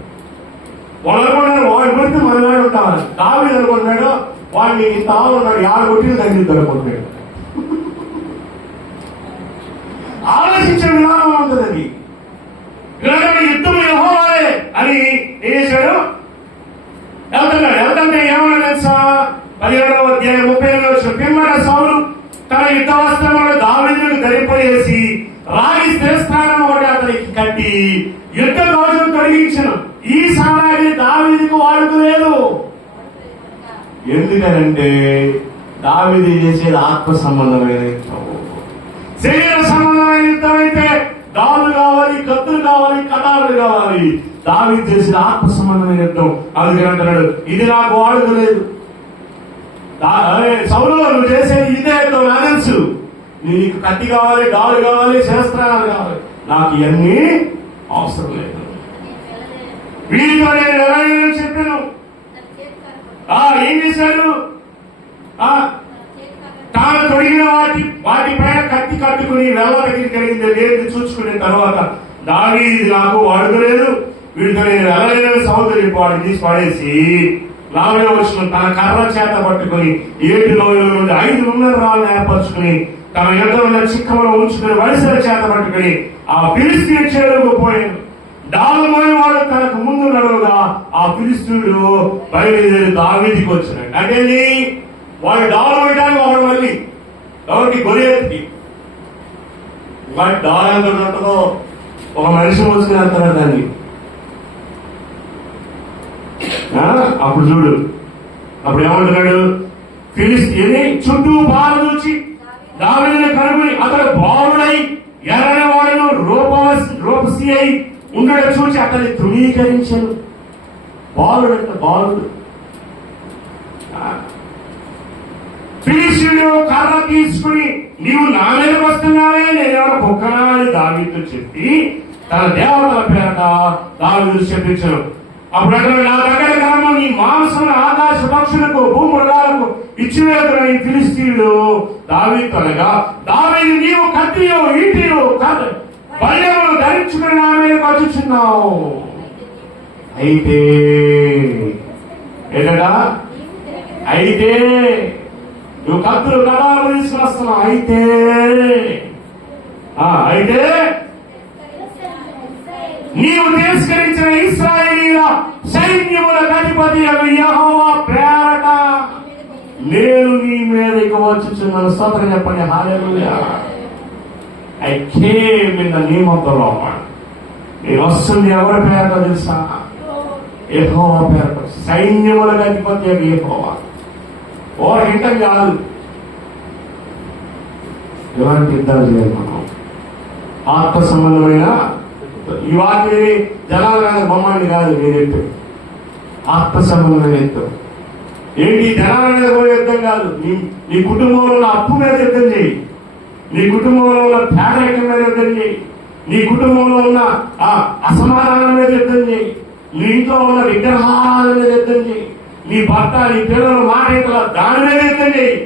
వాళ్ళు అనుకున్నాడు వాడు కొడితే మనవాడు ఉంటామని. దావీదు అనుకుంటున్నాడు వాడిని ఇంత ఉన్నాడు, 5 కొట్టిన తగ్గిద్దారు అనుకుంటున్నాడు. ఆలోచించే విధానం ఉంటుంది అది. యుద్ధం యెహోవాదే అని ఏం చేశాడు? వెళ్తుంటే ఏమన్నా తెలుసా? 17వ అధ్యాయం 38వ వచనం. పిమ్మట సౌలు తన యుద్ధ వస్త్రములను దావీదును ధరింపజేసి రాగి స్థిరస్థానం ఒకటి అతనికి కట్టి యుద్ధ కవచం తొలగించను. ఈ సామాగ్రి దావీదుకు వాడుకోలేదు. ఎందుకనంటే దావీదు చేసేది ఆత్మ సంబంధమైన యుద్ధం. శరీర సంబంధమైన యుద్ధం అయితే దాడులు కావాలి, కత్తులు కావాలి, కటారులు కావాలి. దావీదు చేసిన ఆత్మ సంబంధమైన యుద్ధం. అందుకని అంటున్నాడు, ఇది నాకు వాడుకోలేదు. సౌలు నువ్వు చేసేది ఇదే యుద్ధం నాకు తెలుసు. నీకు కత్తి కావాలి, డాలు కావాలి, శాస్త్రాలు కావాలి, నాకు ఇవన్నీ అవసరం లేదు. వీటితో నేను ఎవరైనా చెప్పాను. ఏం చేశాడు? తాను తొడిగిన వాటిపైన కత్తి కట్టుకుని వెళ్ళ దగ్గరికి కలిగింది లేదు చూసుకునే తర్వాత దావీదు నాకు వాడుకోలేదు, వీటితో నేను వెళ్ళలేని సహోదరి వాడిని తీసి పడేసి 40వ వచనం తన కర్ర చేత పట్టుకుని 7 లోయల నుండి 5 నున్నర రాళ్ళను ఏర్పరచుకుని తన యుద్ధంలో చిక్కములో ఉంచుకుని వలసల చేత పట్టుకుని ఆ ఫిలిష్తీయుల చేరుకు పోయాడు. డాలు మోయిన వాడు తనకు ముందు నడువుగా ఆ ఫిలిష్తీయుడు బయలుదేరి దావీదుకి వచ్చినాడు. అంటే వాడు డాలు వేయడానికి ఒకడు మళ్ళీ ఎవరికి గొర్రెకి వాడి డాలు ఎంత ఉంటుందో ఒక మనిషి మోసుకుని వెళ్తాడు దాన్ని. అప్పుడు చూడు, అప్పుడు ఏమంటున్నాడు? ఫిలిష్తీయుని చుట్టూ పారదూచి దావీదుని కనుగొని అతడు బాలుడై ఎర్రని వాడును రూపసి అయి ఉండడ చూచి అతన్ని తృణీకరించాను. బాలుడు అంటే బాలుడు. ఫిలిష్తీయుడు కర్ర తీసుకుని నీవు నా మీదకి వస్తున్నావే, నేనేమన్నా కుక్కనా అని దావీదుతో చెప్పి తన దేవతల పేరట దావీదు చెప్పించను. అప్పుడు అక్కడ నా దగ్గర కారణం నీ మాంసం ఆకాశ పక్షులకు భూమృగాలకు ఇచ్చివేతున్న ఈ ఫిలిష్తీయుడు దావీదుతో అనగా, దావీదు నీవు కత్తియో ఈటియో బల్యమును ధరించుకుని నా మీదకి వచ్చుచున్నావు. అయితే ఏంటా? అయితే నువ్వు కత్తులు కడాలు తీసుకుని వస్తున్నావు. అయితే నీవు తిరస్కరించిన ఇశ్రాయేలీయుల సైన్యముల అధిపతి యెహోవా పేరట నేను నీ మీదకి వచ్చుచున్నాను. స్తోత్రం చెప్పండి. Hallelujah. I came in the name of the lord. నేను వస్తుంది ఎవరి పేరట తెలుసా? యెహోవా పేరట. సైన్యముల అధిపతి యెహోవా. యుద్ధం కాదు. ఎవరికి యుద్ధాలు చేయాలి మనం? ఆత్మ సంబంధమైన ఈ వాటిని జనాలు కాదు, బొమ్మని కాదు. మీరెత్తు ఆత్మ సంబంధమైన యుద్ధం ఏంటి? జనాల మీద పోయే యుద్ధం కాదు. నీ కుటుంబంలో ఉన్న అప్పు మీద యుద్ధం చేయి, నీ కుటుంబంలో ఉన్న పేదరికం మీద యుద్ధం చేయి, నీ కుటుంబంలో ఉన్న అసమాధానం మీద యుద్ధం చేయి, నీ ఇంట్లో ఉన్న విగ్రహాల మీద యుద్ధం చేయి, నీ భర్త నీ పిల్లలు మాట దాని మీద యుద్ధం చేయి.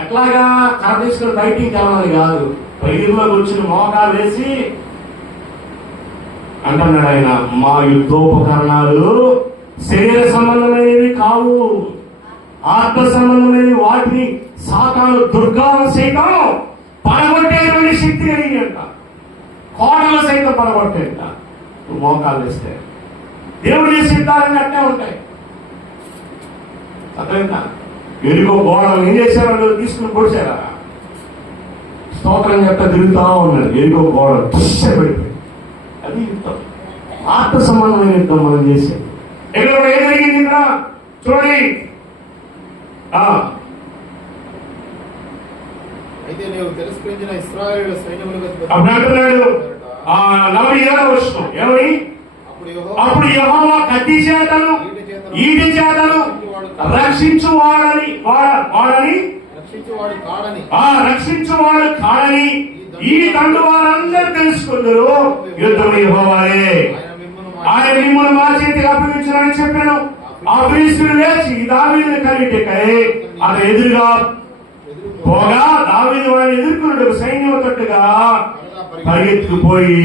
ఎట్లాగా కథ తీసుకుని బయటికి వెళ్ళాలి కాదు. పైరులోకి వచ్చిన మోకాలు వేసి అంటున్నాడు ఆయన, మా యుద్ధోపకరణాలు శరీర సంబంధమైనవి కావు, ఆత్మ సంబంధమైనవి. వాటిని సాతాను దుర్గాలను సైతం పడగొట్టేటువంటి శక్తి కలిగి అంట, కోటలు సైతం పడగొట్టేట. నువ్వు మోకాలు వేస్తే దేవుడి సిద్ధాలన్నీ అట్టే ఉంటాయి. అర్థమైందా? ఎరుగో గోడలు ఏం చేశారు? తీసుకుని పొడిచారా? స్తోత్రం చెప్తా తిరుగుతా ఉన్నారు. ఎరుగో గోడలు పడిపోయి. అది యుద్ధం, ఆత్మ సంబంధమైన యుద్ధం మనం చేసేది. ఇక్కడ ఏం జరిగింది? చూడండి, అయితే నీవు తిరస్కరించిన ఇశ్రాయేలు సైన్యములకు అప్పుడు అంటున్నాడు 47వ వచనం ఏమని? అప్పుడు యెహోవా కత్తి చేతను ఈటె చేతను రక్షించువాడని రక్షించువాడు కాడని ఈ దండు వారందరూ తెలుసుకుందరు. యుద్ధం యెహోవాదే, ఆయన మిమ్మల్ని మా చేతికి అప్పగించాలని చెప్పాను. ఆ ఫిలిష్తీయుడు లేచి దావీదుని కలిటెకై అతను ఎదురుగా పోగా దావీదు వాడిని ఎదుర్కొన్నట్టు సైన్యం తట్టుగా పరిగెత్తుకుపోయి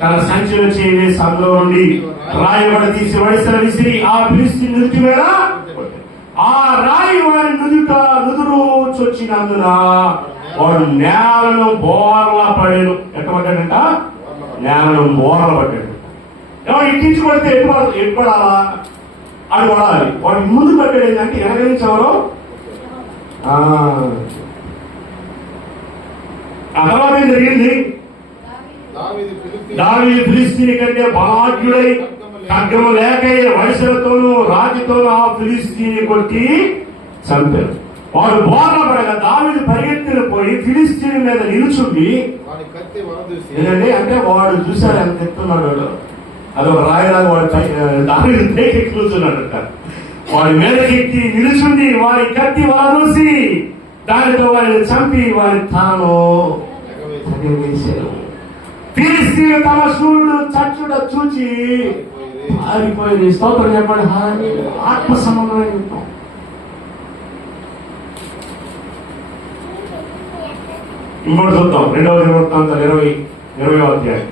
తన సంచిలో చేసి అందులో నుండి రాయి తీసి వడిసెల విసిరి ఆ ఫిలిష్తీయుని నుదుటి మీద ఆ రాయి వాడి నుదురు చొచ్చినందున వాడు నేలను బోర్లా పడాడు. ఎట్ట పడ్డాడంట? నేలను బోర్ల పడ్డాడు. ఎవరు ఇట్టించి పడితే ఎప్పుడాలా అది పడాలి. వాడు ముందు పడ్డాడు ఏంటంటే వెనకరించేవారు. ఆ తర్వాత ఏం జరిగింది? దావీదు ఫిలిష్తీయుని కంటే బలాఢ్యుడై ఖడ్గము లేక వడిసెలతోనూ రాతితోనూ ఆ ఫిలిష్తీయుని కొట్టి చంపారు. వాడు బోర్ల పడగా దావీదు పరిగెత్తులు పోయి ఫిలిష్తీయుని మీద నిలుచుండి, ఏంటంటే అంటే వాడు చూశారు ఎంత ఎత్తున్నాడు. వాడు అదొక రాయిలాగా వాడు దావీదు పైకి కూర్చున్నాడట. వాడి మీదకెక్కి నిలుచుండి వారి కత్తి వలదూసి దానితో వారిని చంపి వారి తాను వేశారు. ఫిలిష్తీయులు తమ సూర్యుడు చచ్చుట చూచి పారిపోయింది. స్తోత్రం చెప్పండి. ఆత్మ సంబంధమైన యుద్ధం. ఇంకోటి చూద్దాం. 2వ దినవృత్తాంతాలు 20వ అధ్యాయం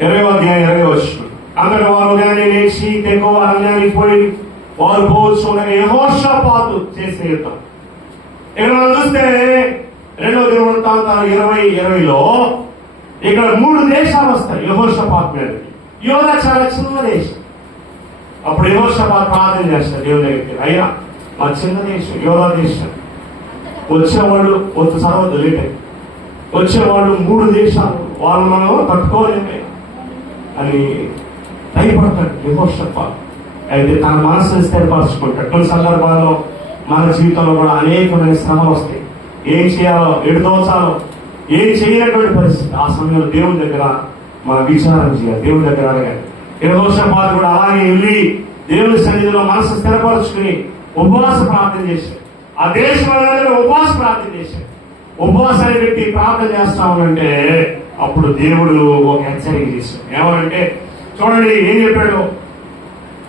20వ వచనం. అంతటా వారు ఉదయాన్నే లేచి తెకోవ అరణ్యానికి పోయి వారు పోవచ్చు యెహోషాపాతు చేసే యుద్ధం. ఇక్కడ మనం చూస్తే 2వ దినవృత్తాంతాలు 20:20లో ఇక్కడ 3 దేశాలు వస్తాయి యెహోషాపాతు మీదకి. యోధా చాలా చిన్న దేశం. అప్పుడు యెహోషాపాతు ప్రార్థన చేస్తారు దేవుని దగ్గరికి, అయ్యా మా చిన్న దేశం యోధా దేశం, వచ్చేవాళ్ళు కొంత సర్వద్దు లేట్ వచ్చేవాళ్ళు 3 దేశాలు, వాళ్ళు మనం తట్టుకోలేమే అని భయపడతాడు యెహోషాపాతు. అయితే తన మనసును స్థిరపరచుకుంటాడు. కొన్ని సందర్భాల్లో మన జీవితంలో కూడా అనేకమైన శ్రమలు వస్తాయి. ఏం చేయాలో, ఎటు దోచాలో, ఏం చేయనటువంటి పరిస్థితి. ఆ సమయంలో దేవుని దగ్గర మనం విచారం చేయాలి, దేవుని దగ్గర అడగాలి. యెహోషాపాతు కూడా అలాగే వెళ్ళి దేవుని సన్నిధిలో మనసు స్థిరపరచుకుని ఉపవాస ప్రార్థన చేశాడు. ఆ దేశం ఉపవాస ప్రార్థన చేశాడు. ఉపవాసాన్ని పెట్టి ప్రార్థన చేస్తామంటే అప్పుడు దేవుడు ఒక హెచ్చరిక చేశాడు. ఏమనంటే చూడండి ఏం చెప్పాడు.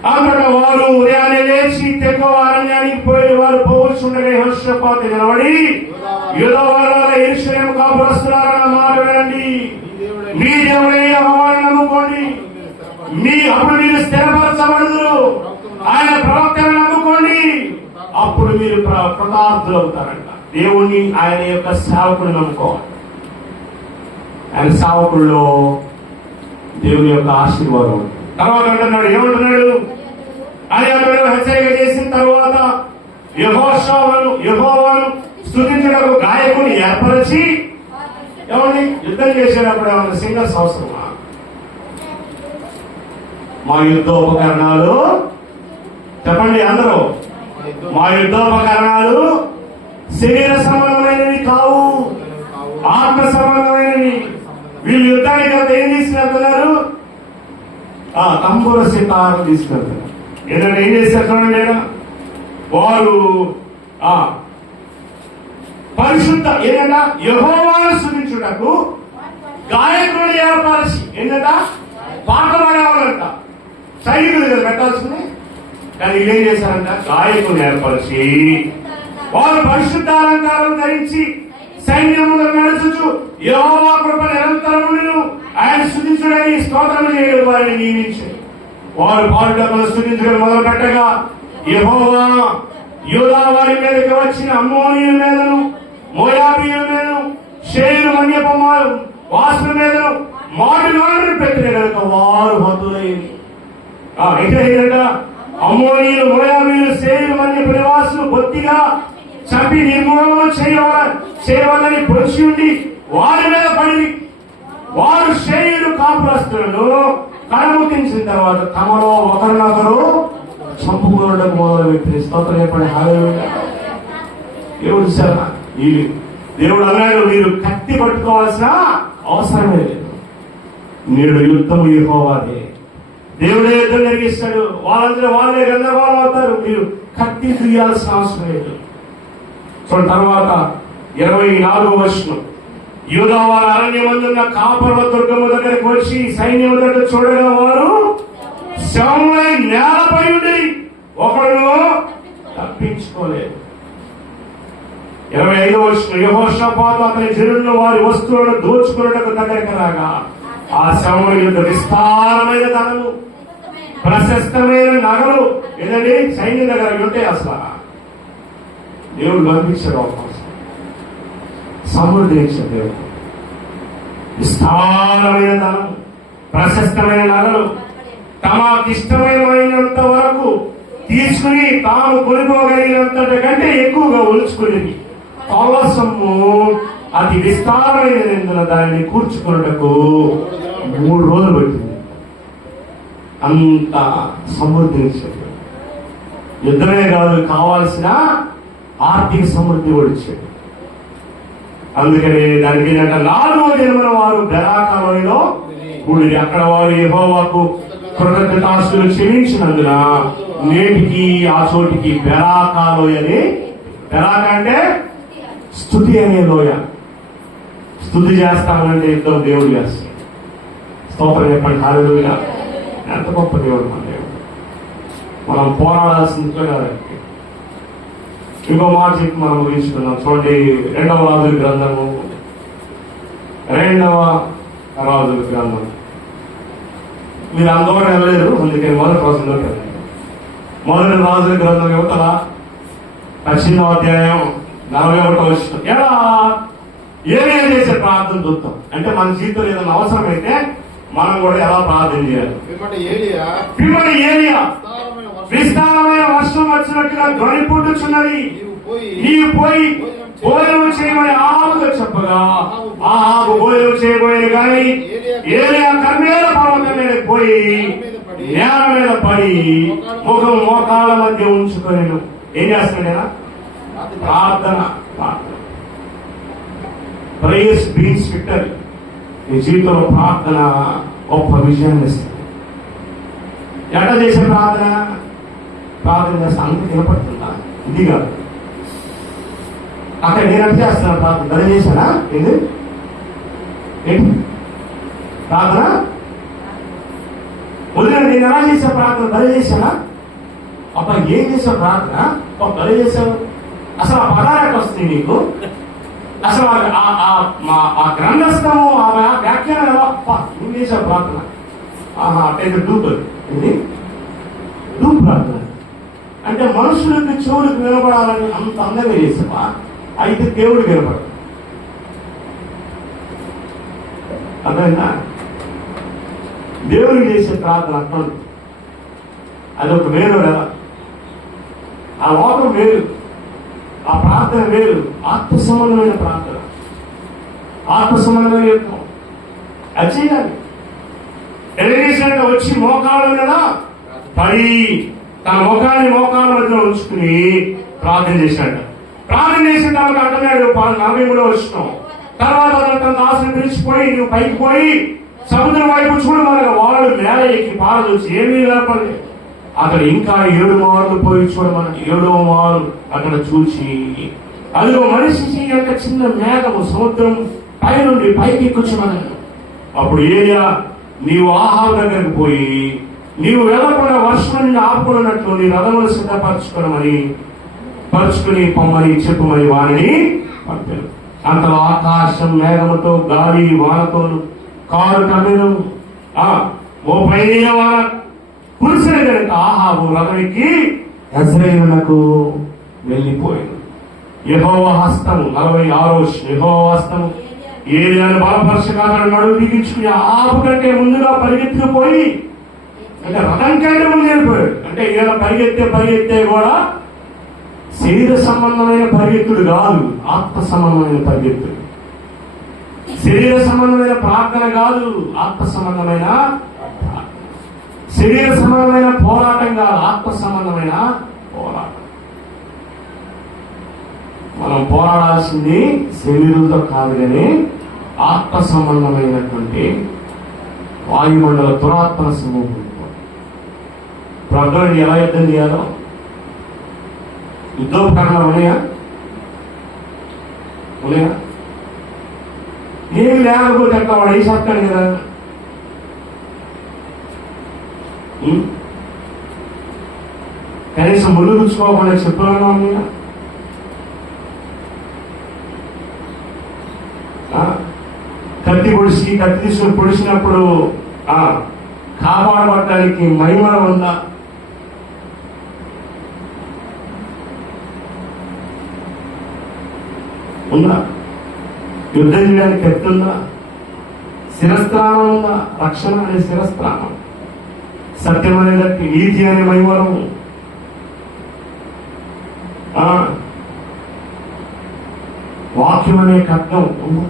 అంతటా వారు ఉదయాన్నే లేచి తెకోవ అరణ్యానికి పోయి వారు పోవచ్చుండగా యెహోషాపాతు నిలబడి యూదా వారులారా యెరూషలేము కాపురస్తులారా మాట వినండి, మీ దేవుడైన యెహోవాను నమ్ముకోండి, అప్పుడు మీరు స్థిరపరచబడుదురు. ఆయన ప్రవక్తను నమ్ముకోండి, అప్పుడు మీరు కృతార్థులు అవుతారంట. దేవుణ్ణి, ఆయన యొక్క సేవకుని నమ్ముకోవాలి. ఆయన సేవకుల్లో దేవుని యొక్క ఆశీర్వాదం. తర్వాత అంటున్నాడు, ఏమంటున్నాడు? ఆయన హెచ్చరిక చేసిన తర్వాత యెహోవాను స్తుతించడానికి గాయకుని ఏర్పరిచి ఏమని యుద్ధం చేసేటప్పుడు ఏమన్నా సింగర్స్ అవసరమా? మా యుద్ధోపకరణాలు చెప్పండి అందరూ, మా యుద్ధోపకరణాలు శరీర సంబంధమైనవి కావు, ఆత్మ సంబంధమైనవి. వీళ్ళు యుద్ధానికి అంత ఏం తీసుకెళ్తున్నారు? తంబుర సితారం తీసుకెళ్తారు. ఏదంటే ఏం చేస్తారు చూడండి, వారు పరిశుద్ధ ఏంటంట యెహోవాను స్తుతించుటకు గాయకులను ఏర్పరిచి, ఏంటంట పాట పాడేవాళ్ళంట. సైనికులు కదా పెట్టాల్సింది, కానీ వీళ్ళు ఏం చేశారంట? గాయకులను ఏర్పరిచి వారు పరిశుద్ధ అలంకారం ధరించి సైన్యములు నడుచుచు యెహోవా కృప నిరంతరమును ఆయన స్తుతించుడని స్తోత్రం చేయడం వారిని నియమించాడు. వారు పాడుటకు స్తుతించడం మొదలు పెట్టగా యెహోవా యూదా వారి మీదకి వచ్చిన అమ్మోనీయుల మీదను మోయాబీయుల మీదను షేరు మన్యపు వాసుల మీదను మాటలు పెట్టిన కనుక వారు హతులైంది. అయితే అమ్మోనీయులు మోయాబీయులు షేరు మన్యపు నివాసులు బొత్తిగా చంపి నిర్మూలన చేయవాలని పొడిచి ఉండి వారి మీద పడి వారు షేరు కాపురస్తులను కడముట్టించిన తర్వాత తమలో ఒకరినొకరు చంపుకోవడం మొదలు పెట్టింది. స్తోత్రం చెప్పండి. హల్లెలూయా. దేవుడు సార్ దేవుడు అన్నాడు, మీరు కత్తి పట్టుకోవాల్సిన అవసరమే లేదు. నేడు యుద్ధం యెహోవాదే. దేవుడే యుద్ధం జరిగిస్తాడు. వాళ్ళందరూ వాళ్ళే గందరగోళం అవుతారు. మీరు కత్తి తీయాల్సిన అవసరం లేదు. చూడండి తర్వాత 24వ వచనం. యూదా వారు అరణ్యమందున్న కాపరుల దుర్గము దగ్గరికి వచ్చి సైన్యం దగ్గర చూడగా వారు శవములై నేలపై ఉండి ఒకడు తప్పించుకోలేదు. 25వ వచనం. యెహోషాపాతు అతని జనులను వారి వస్తువులను దోచుకున్నట్టు దగ్గరికి రాగా ఆ శవముల యుద్ధ విస్తారమైన ధనము ప్రశస్తమైన నగలు ఏదండి సైన్యం దగ్గర ఉంటాయి. అసలు దేవుడు పంపించాడు అవకాశం, సమృద్ధి ఇచ్చాడు దేవుడు. విస్తారమైన ధనం, ప్రశస్తమైన నగలు తమకిష్టమైనంత వరకు తీసుకుని తాము కొనుక్కోగలిగినంత కంటే ఎక్కువగా ఉంచుకునేది. కవసము అతి విస్తారమైన దానిని కూర్చుకున్నటకు 3 రోజులు పట్టింది. అంత సమృద్ధి ఇచ్చాడు. యుద్ధమే కాదు, కావాల్సిన ఆర్థిక సమృద్ధి కూడా ఇచ్చాడు. అందుకని దానికి 4వ దినమున వారు బెరాకాలోయలో కూడి అక్కడ వారు యెహోవాకు కృతజ్ఞతాస్తులు చెల్లించినందున నేటికి ఆ చోటికి బెరాకాలోయ అని, బెరాక అంటే స్తుతి అనే లోయ. స్తుతి చేస్తామంటే యుద్ధం దేవుడు చేస్తాడు. స్తోత్రం చెప్పండి. హల్లెలూయా. ఎంత గొప్ప దేవుడు మన దేవుడు. మనం పోరాడాల్సింది కాదండి. ఇంకో మాట చెప్పి మనం ముగించుకున్నాం. చూడండి 2వ రాజుల గ్రంథము, 2వ రాజుల గ్రంథం. మీరు అందులో వెళ్ళలేరు, అందుకని మొదటి రోజుల్లో వెళ్ళండి. మొదటి రాజుల గ్రంథం యువతల 18వ అధ్యాయం 41వ వచనం. ఎలా ఏమేమి చేసే ప్రార్థన చూద్దాం. అంటే మన జీవితంలో ఏదైనా అవసరమైతే మనం కూడా ఎలా ప్రార్థన చేయాలి. పిమ్మటి ఏలియా విస్తారమైన వర్షం వచ్చినట్టుగా ధ్వని పుట్టుచున్నది, నీవు పోయి భోజనం చేయమని ఆహాబుతో చెప్పగా ఆహాబు భోజనం చేయబోయేది కానీ ఏలియా కర్మేల పర్వతం మీద పోయి నేల మీద పడి ముఖం మోకాళ్ళ మధ్య ఉంచుకొని ఏం చేస్తున్నాడు? ప్రార్థన. Prayers brings victory. నీ జీవితంలో ప్రార్థన గొప్ప విజయాన్ని ఇస్తుంది. ఎట్లా చేసే ప్రార్థన చేస్తే అందరికి వినపడుతుందా? ఇది కాదు. అక్కడ నేను ఎట్లా చేస్తున్నాను ప్రార్థన? బలి చేశానా? ఏంటి ప్రార్థన వదిలే. నేను ఎలా చేసా ప్రార్థన? బలి చేశానా? అబ్బా ఏం చేసావు ప్రార్థన? బలి చేసావు. అసలు ఆ పదాలు ఎట్లా వస్తుంది నీకు? అసలు ఆ గ్రంథస్థము ఆ వ్యాఖ్యానం ఏం చేసావు ప్రార్థన? అంటే డూప్. ఇది డూప్ ప్రార్థన అంటే మనుషులకు చెవులకు వినపడాలని అంత అందంగా చేసావా? అయితే దేవుడు వినపడు. అర్థమైందా? దేవుడికి చేసే ప్రార్థన అర్థం అదొక వేరు కదా. ఆ లోకం వేరు, ఆ ప్రార్థన వేరు. ఆత్మ సంబంధమైన ప్రార్థన, ఆత్మ సంబంధమైన యుద్ధం. అది చేయాలి. ఎలివేషన్ వచ్చి మోకాళ్ళ మీద పడి తన ముఖాన్ని మోకాళ్ళ మధ్యలో ఉంచుకుని ప్రార్థన చేశాడు. ప్రార్థన చేసిన తర్వాత అంటున్నాడు 43వ వచనం. తర్వాత తన దాసుని పిలిచిపోయి నువ్వు పైకి పోయి సముద్రం వైపు చూడమనగా వాడు నేల ఎక్కి పారదూచి ఏమీ లేపలేదు. అక్కడ ఇంకా 7 మార్లు పోయి చూడమని 7వ మారు అక్కడ చూసి అదిగో మనిషి యొక్క చిన్న మేఘము సముద్రం పై నుండి పైకి ఎక్కువమన్నాడు. అప్పుడు ఏలియా నీవు ఆహాబు దగ్గరకు పోయి నీవు వెళ్ళకుండా వర్షం నిన్ను ఆపుకున్నట్లు నీ రథములు సిద్ధపరచుకుని పొమ్మని చెప్పమని వారిని పంపాను. అంతలో ఆకాశం మేఘముతో, గాలి వానతో, కారు కమ్మెను. ఓ పైన వాన కురిసిన కనుక ఆహాబు రథం ఎక్కి యెజ్రెయేలునకు వెళ్ళిపోయాడు. యెహోవా హస్తము 46 యెహోవా హస్తము ఏలియాను బలపరచగానే నడుము బిగించుకుని ఆహాబు కంటే ముందుగా పరిగెత్తుకుపోయి, అంటే రథం కంటే ముందు వెళ్ళిపోయాడు. అంటే ఇలా పరిగెత్తే కూడా శరీర సంబంధమైన పరిగెత్తుడు కాదు, ఆత్మ సంబంధమైన పరిగెత్తుడు. శరీర సంబంధమైన ప్రార్థన కాదు, ఆత్మ సంబంధమైన శరీర సంబంధమైన పోరాటం కాదు, ఆత్మ సంబంధమైన పోరాటం. మనం పోరాడాల్సింది శరీరంతో కాదు, కానీ ఆత్మ సంబంధమైనటువంటి వాయుమండల దురాత్మల సమూహం. ప్రజలు ఎలా యుద్ధం చేయాలో యుద్ధోపకరణాలు ఉన్నాయా? ఏమి లేకపోతే అక్కడ వాడు వేసేస్తాడు కదా. కనీసం ముళ్ళు రుచుకోకుండా చెప్పులుగా ఉన్నాయా? కత్తి తీసుకుని పొడిచినప్పుడు కాపాడబడటానికి మహిమ ఉందా? ఉందా? యుద్ధం చేయడానికి కత్తి ఉందా? శిరస్త్రాణం ఉందా? రక్షణ అనే శిరస్త్రాణం, సత్యం అనేదట్టి, నీతి అనే మహిమరం, వాక్యం అనే ఖడ్గం ఉందా?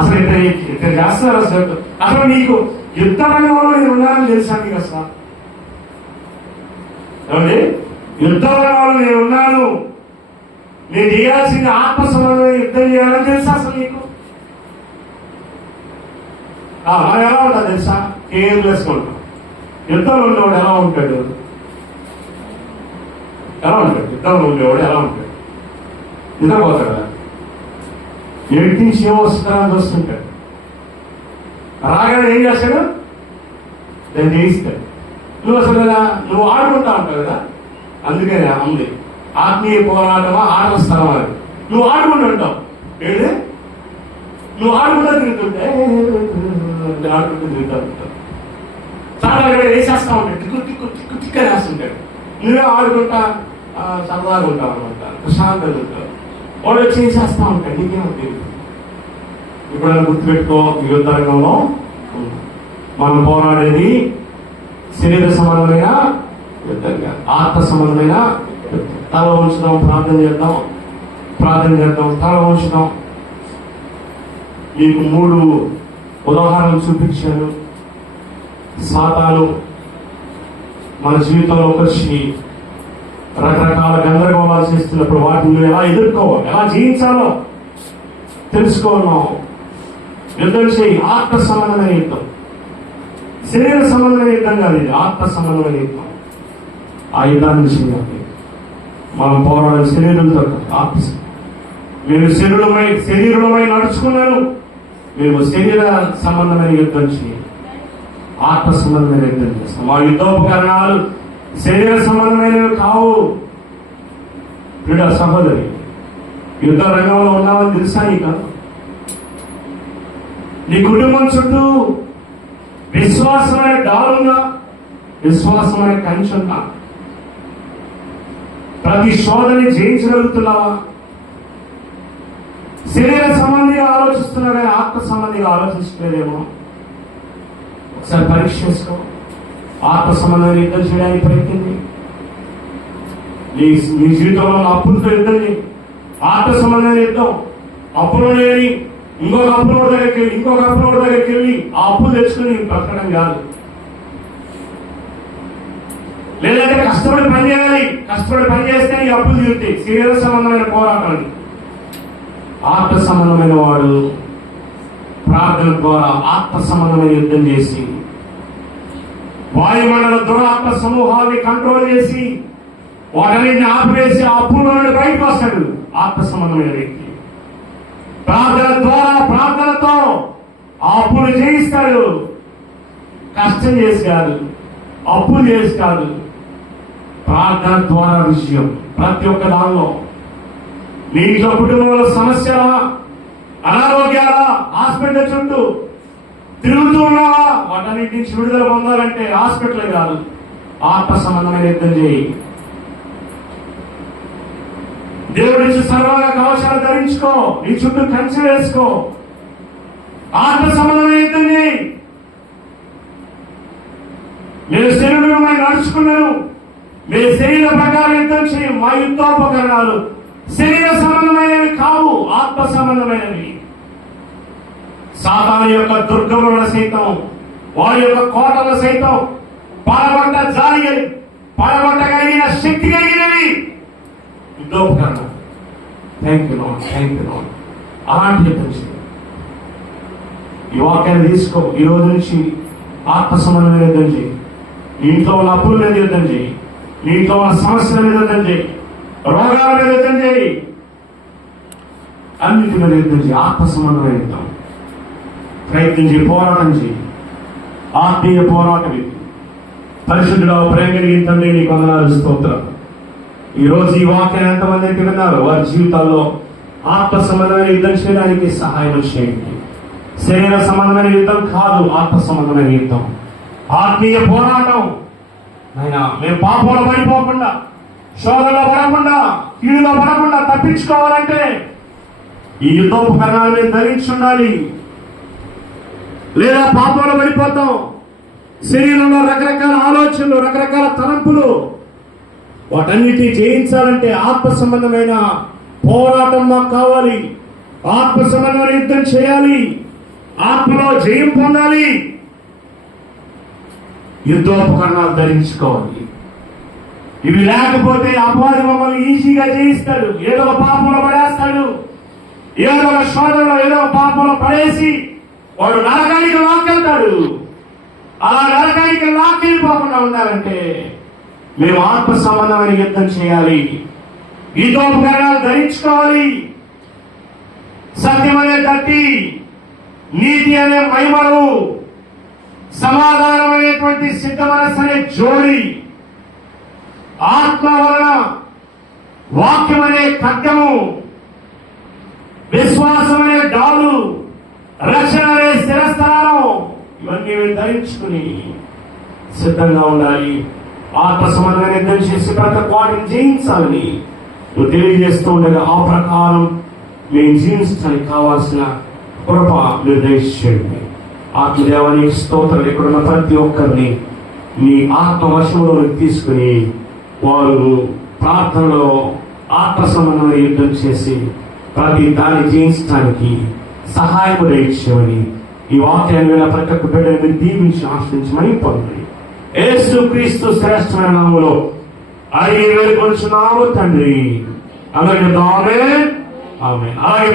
అసలు ఇట్లా చేస్తున్నారు. అసలు నీకు యుద్ధ రంగంలో నేను ఉన్నానని తెలుసా నీకు? అసలు ఏమండి, యుద్ధ రంగంలో నేను ఉన్నాను, నేను చేయాల్సిన ఆత్మ సంబంధమైన యుద్ధం చేయాలని తెలుసా అసలు నీకు? మనం ఎలా ఉంటా తెలుసా? కేర్లెస్ ఉంటాం. యుద్ధంలో ఉండేవాడు ఎలా ఉంటాడు? యుద్ధంలో ఉండేవాడు ఎలా ఉంటాడు? నిద్రపోతాడా? ఎడిటి నుంచి ఏమొస్తుందని వస్తుంటాడు. రాగానే ఏం చేస్తాడు? దాన్ని చేయిస్తాడు. నువ్వు అసలు కదా నువ్వు ఆడుకుంటా ఉంటావు కదా. అందుకని ఉంది ఆత్మీయ పోరాటమా ఆటల స్థలం అని. నువ్వు ఆడుకుంటూ ఉంటావు. ఏదే నువ్వు ఆడుకుంటా తిరుగుతుంటే ఆడుకుంటూ తిరుగుతూ ఉంటావు. చాలా వేసేస్తా ఉంటాడు, తిక్కని వేస్తుంటాడు. నువ్వే ఆడుకుంటా సరదాగా ఉంటావు అనమాట, ప్రశాంతంగా ఉంటావు. వాడు వచ్చి చేసేస్తా ఉంటాడు, నీకేమవుతుంది? ఇప్పుడు గుర్తుపెట్టుకో, యుద్ధ రంగంలో మనం పోరాడేది శరీర సంబంధమైన యుద్ధంగా, ఆత్మ సంబంధమైన యుద్ధం. తల ఉంచుదాం, ప్రార్థన చేద్దాం. తల ఉంచుదాం. మీకు 3 ఉదాహరణలు చూపించాను. సాతాను మన జీవితంలోకి వచ్చి రకరకాల గందరగోళాలు చేస్తున్నప్పుడు వాటిని ఎలా ఎదుర్కోవాలి, ఎలా జయించాలో తెలుసుకోవాలి. యుద్ధం చేయి. ఆత్మ సంబంధమైన యుద్ధం, శరీర సంబంధమైన యుద్ధం కాదు, ఇది ఆత్మ సంబంధమైన యుద్ధం. ఆ యుద్ధాన్ని చేయాలి. మనం పోరాడే శరీరంతో ఆత్మ. మేము శరీరమై నడుచుకున్నాను. మేము శరీర సంబంధమైన యుద్ధం చేయాలి, ఆత్మ సంబంధమైన యుద్ధం చేస్తాం. ఆ యుద్ధోపకరణాలు శరీర సంబంధమైనవి కావు. బిడ్డ, సహోదరి, యుద్ధ రంగంలో ఉన్నామని తెలుసా నీకు? నీ కుటుంబం చుట్టూ విశ్వాసమైన డాలుందా? విశ్వాసమైన కంచుందా? ప్రతి శోధని జయించగలుగుతున్నావా? శరీర సంబంధిగా ఆలోచిస్తున్నా కానీ ఆత్మ సంబంధిగా ఆలోచించలేదేమో. ఒకసారి పరీక్ష చేసుకో. ఆత్మ సంబంధమైన యుద్ధం చేయడానికి ప్రయత్నించి నీ జీవితంలో అప్పులతో యుద్ధం చేయి. ఆత్మ సంబంధమైన యుద్ధం. అప్పులు లేని ఇంకొక అప్పులోడు దగ్గరికి వెళ్ళి ఆ అప్పులు తెచ్చుకుని బ్రతకడం కాదు. లేదంటే కష్టపడి పని చేస్తే ఈ అప్పులు తీరుతాయి. శరీర సంబంధమైన పోరాటం. ఆత్మ సంబంధమైన వాడు ప్రార్థన ద్వారా ఆత్మ సంబంధమైన యుద్ధం చేసి వాయుమండల దురాత్మ సమూహాన్ని కంట్రోల్ చేసి వాటన్నింటిని ఆపివేసి ఆ అప్పుల నుండి బయటకు వస్తాడు ఆత్మ సంబంధమైన వ్యక్తి. ప్రార్థనతో ఆ అప్పులు జయిస్తాడు. కష్టం చేసి కాదు, అప్పులు చేసి కాదు, ప్రార్థన ద్వారా విజయం. ప్రతి ఒక్క దానిలో నీ ఇంట్లో కుటుంబంలో సమస్యల, అనారోగ్యాల, హాస్పిటల్ చుట్టూ తిరుగుతూ ఉన్నావా? వాటన్నిటి నుంచి విడుదల పొందాలంటే హాస్పిటల్ కాదు, ఆత్మ సంబంధమైన యుద్ధం చేయి. దేవుడి నుంచి సర్వాంగ కవచాలు ధరించుకో, నీ చుట్టూ కంచె వేసుకో, ఆత్మ సంబంధమైన యుద్ధం చేయి. నేను శరీరమై నడుచుకున్నాను, మీరు శరీర ప్రకారం యుద్ధం చేయి. మా యుద్ధోపకరణాలు శరీర సంబంధమైనవి కావు, ఆత్మ సంబంధమైనవి. సాతాను యొక్క దుర్గములను సైతం, వారి యొక్క కోటలు సైతం పడగొట్టగలిగిన శక్తి కలిగినవి యుద్ధోపకరణం. Thank you lord. అలాంటి యుద్ధం చేయి. ఈ వాక్యాన్ని తీసుకో. ఈ రోజు నుంచి ఆత్మ సంబంధమైన యుద్ధం చేయి. ఇంట్లో ఉన్న అప్పుల మీద యుద్ధం చేయి, ఇంట్లో ఉన్న సమస్యల మీద యుద్ధం చేయి, రోగాల మీద యుద్ధం చేయి, అన్నిటి మీద యుద్ధం చేయి. ఆత్మ సంబంధమైన యుద్ధం ప్రయత్నం చేయి, పోరాటం చేయి. ఆత్మీయ పోరాటం ఇది. పరిశుద్ధుడు ప్రేమ కలిగిన తండ్రి, నీకు వందనాలు, స్తోత్రం. ఈ రోజు ఈ వాక్యాన్ని ఎంతమంది అయితే విన్నారు, వారి జీవితాల్లో ఆత్మ సంబంధమైన యుద్ధం చేయడానికి సహాయం చేయండి. శరీర సంబంధమైన యుద్ధం కాదు, ఆత్మ సంబంధమైన యుద్ధం, ఆత్మీయ పోరాటం. అయినా మేము పాపంలో పడిపోకుండా, శోధనలో పడకుండా, కీడులో పడకుండా తప్పించుకోవాలంటే ఈ యుద్ధోపకరణాలు మేము ధరించి ఉండాలి. లేదా పాపంలో పడిపోతాం. శరీరంలో రకరకాల ఆలోచనలు, రకరకాల తలంపులు, వాటన్నిటినీ జయించాలంటే ఆత్మ సంబంధమైన పోరాటం మాకు కావాలి. ఆత్మ సంబంధమైన యుద్ధం చేయాలి, ఆత్మలో జయం పొందాలి. యుద్ధోపకరణాలు ధరించుకోవాలి. ఇవి లేకపోతే అపవాది మమ్మల్ని ఈజీగా జయిస్తాడు. ఏదో ఒక పాపంలో పడేస్తాడు, ఏదో ఒక శోధనలో, ఏదో ఒక పాపంలో పడేసి వాడు నరకానికి లాక్కెళ్తాడు. అలా నరకానికి లాక్కెళ్ళిపోకుండా ఉండాలంటే మేము ఆత్మ సంబంధమైన యుద్ధం చేయాలి, యుద్ధోపకరణాలు ధరించుకోవాలి. సత్యం అనే గట్టి, నీతి అనే మైమరు, సమాధానం అనేటువంటి సిద్ధ మనస్సు అనే జోడి, ఆత్మ వలన వాక్యం అనే ఖడ్గము, విశ్వాసం అనే డాలు, రక్షణ అనే శిరస్థానం, ఇవన్నీ ధరించుకుని సిద్ధంగా ఉండాలి. ఆత్మ సంబంధమైన యుద్ధం చేసి ప్రతి వాటిని జయించాలని నువ్వు తెలియజేస్తూ ఉండగా ఆ ప్రకారం మేము జీవించడానికి కావాల్సిన కృప నిర్దేశించండి. ఆత్మదేవానికి స్తోత్రం. ఇక్కడున్న ప్రతి ఒక్కరిని నీ ఆత్మ వశంలోకి తీసుకుని వారు ప్రార్థనలో ఆత్మ సంబంధమైన యుద్ధం చేసి ప్రతి దాన్ని జయించడానికి సహాయం దయచేయమని ఈ వాక్యాన్ని విన్న ప్రతి ఒక్క బిడ్డని దీవించి ఆశ్రయించమని పొందండి. యేసు క్రీస్తు శ్రేష్టమైన నామములో అడిగి వేడుకొంచున్నాము తండ్రి. అలాగే ఆమేన్. అలాగే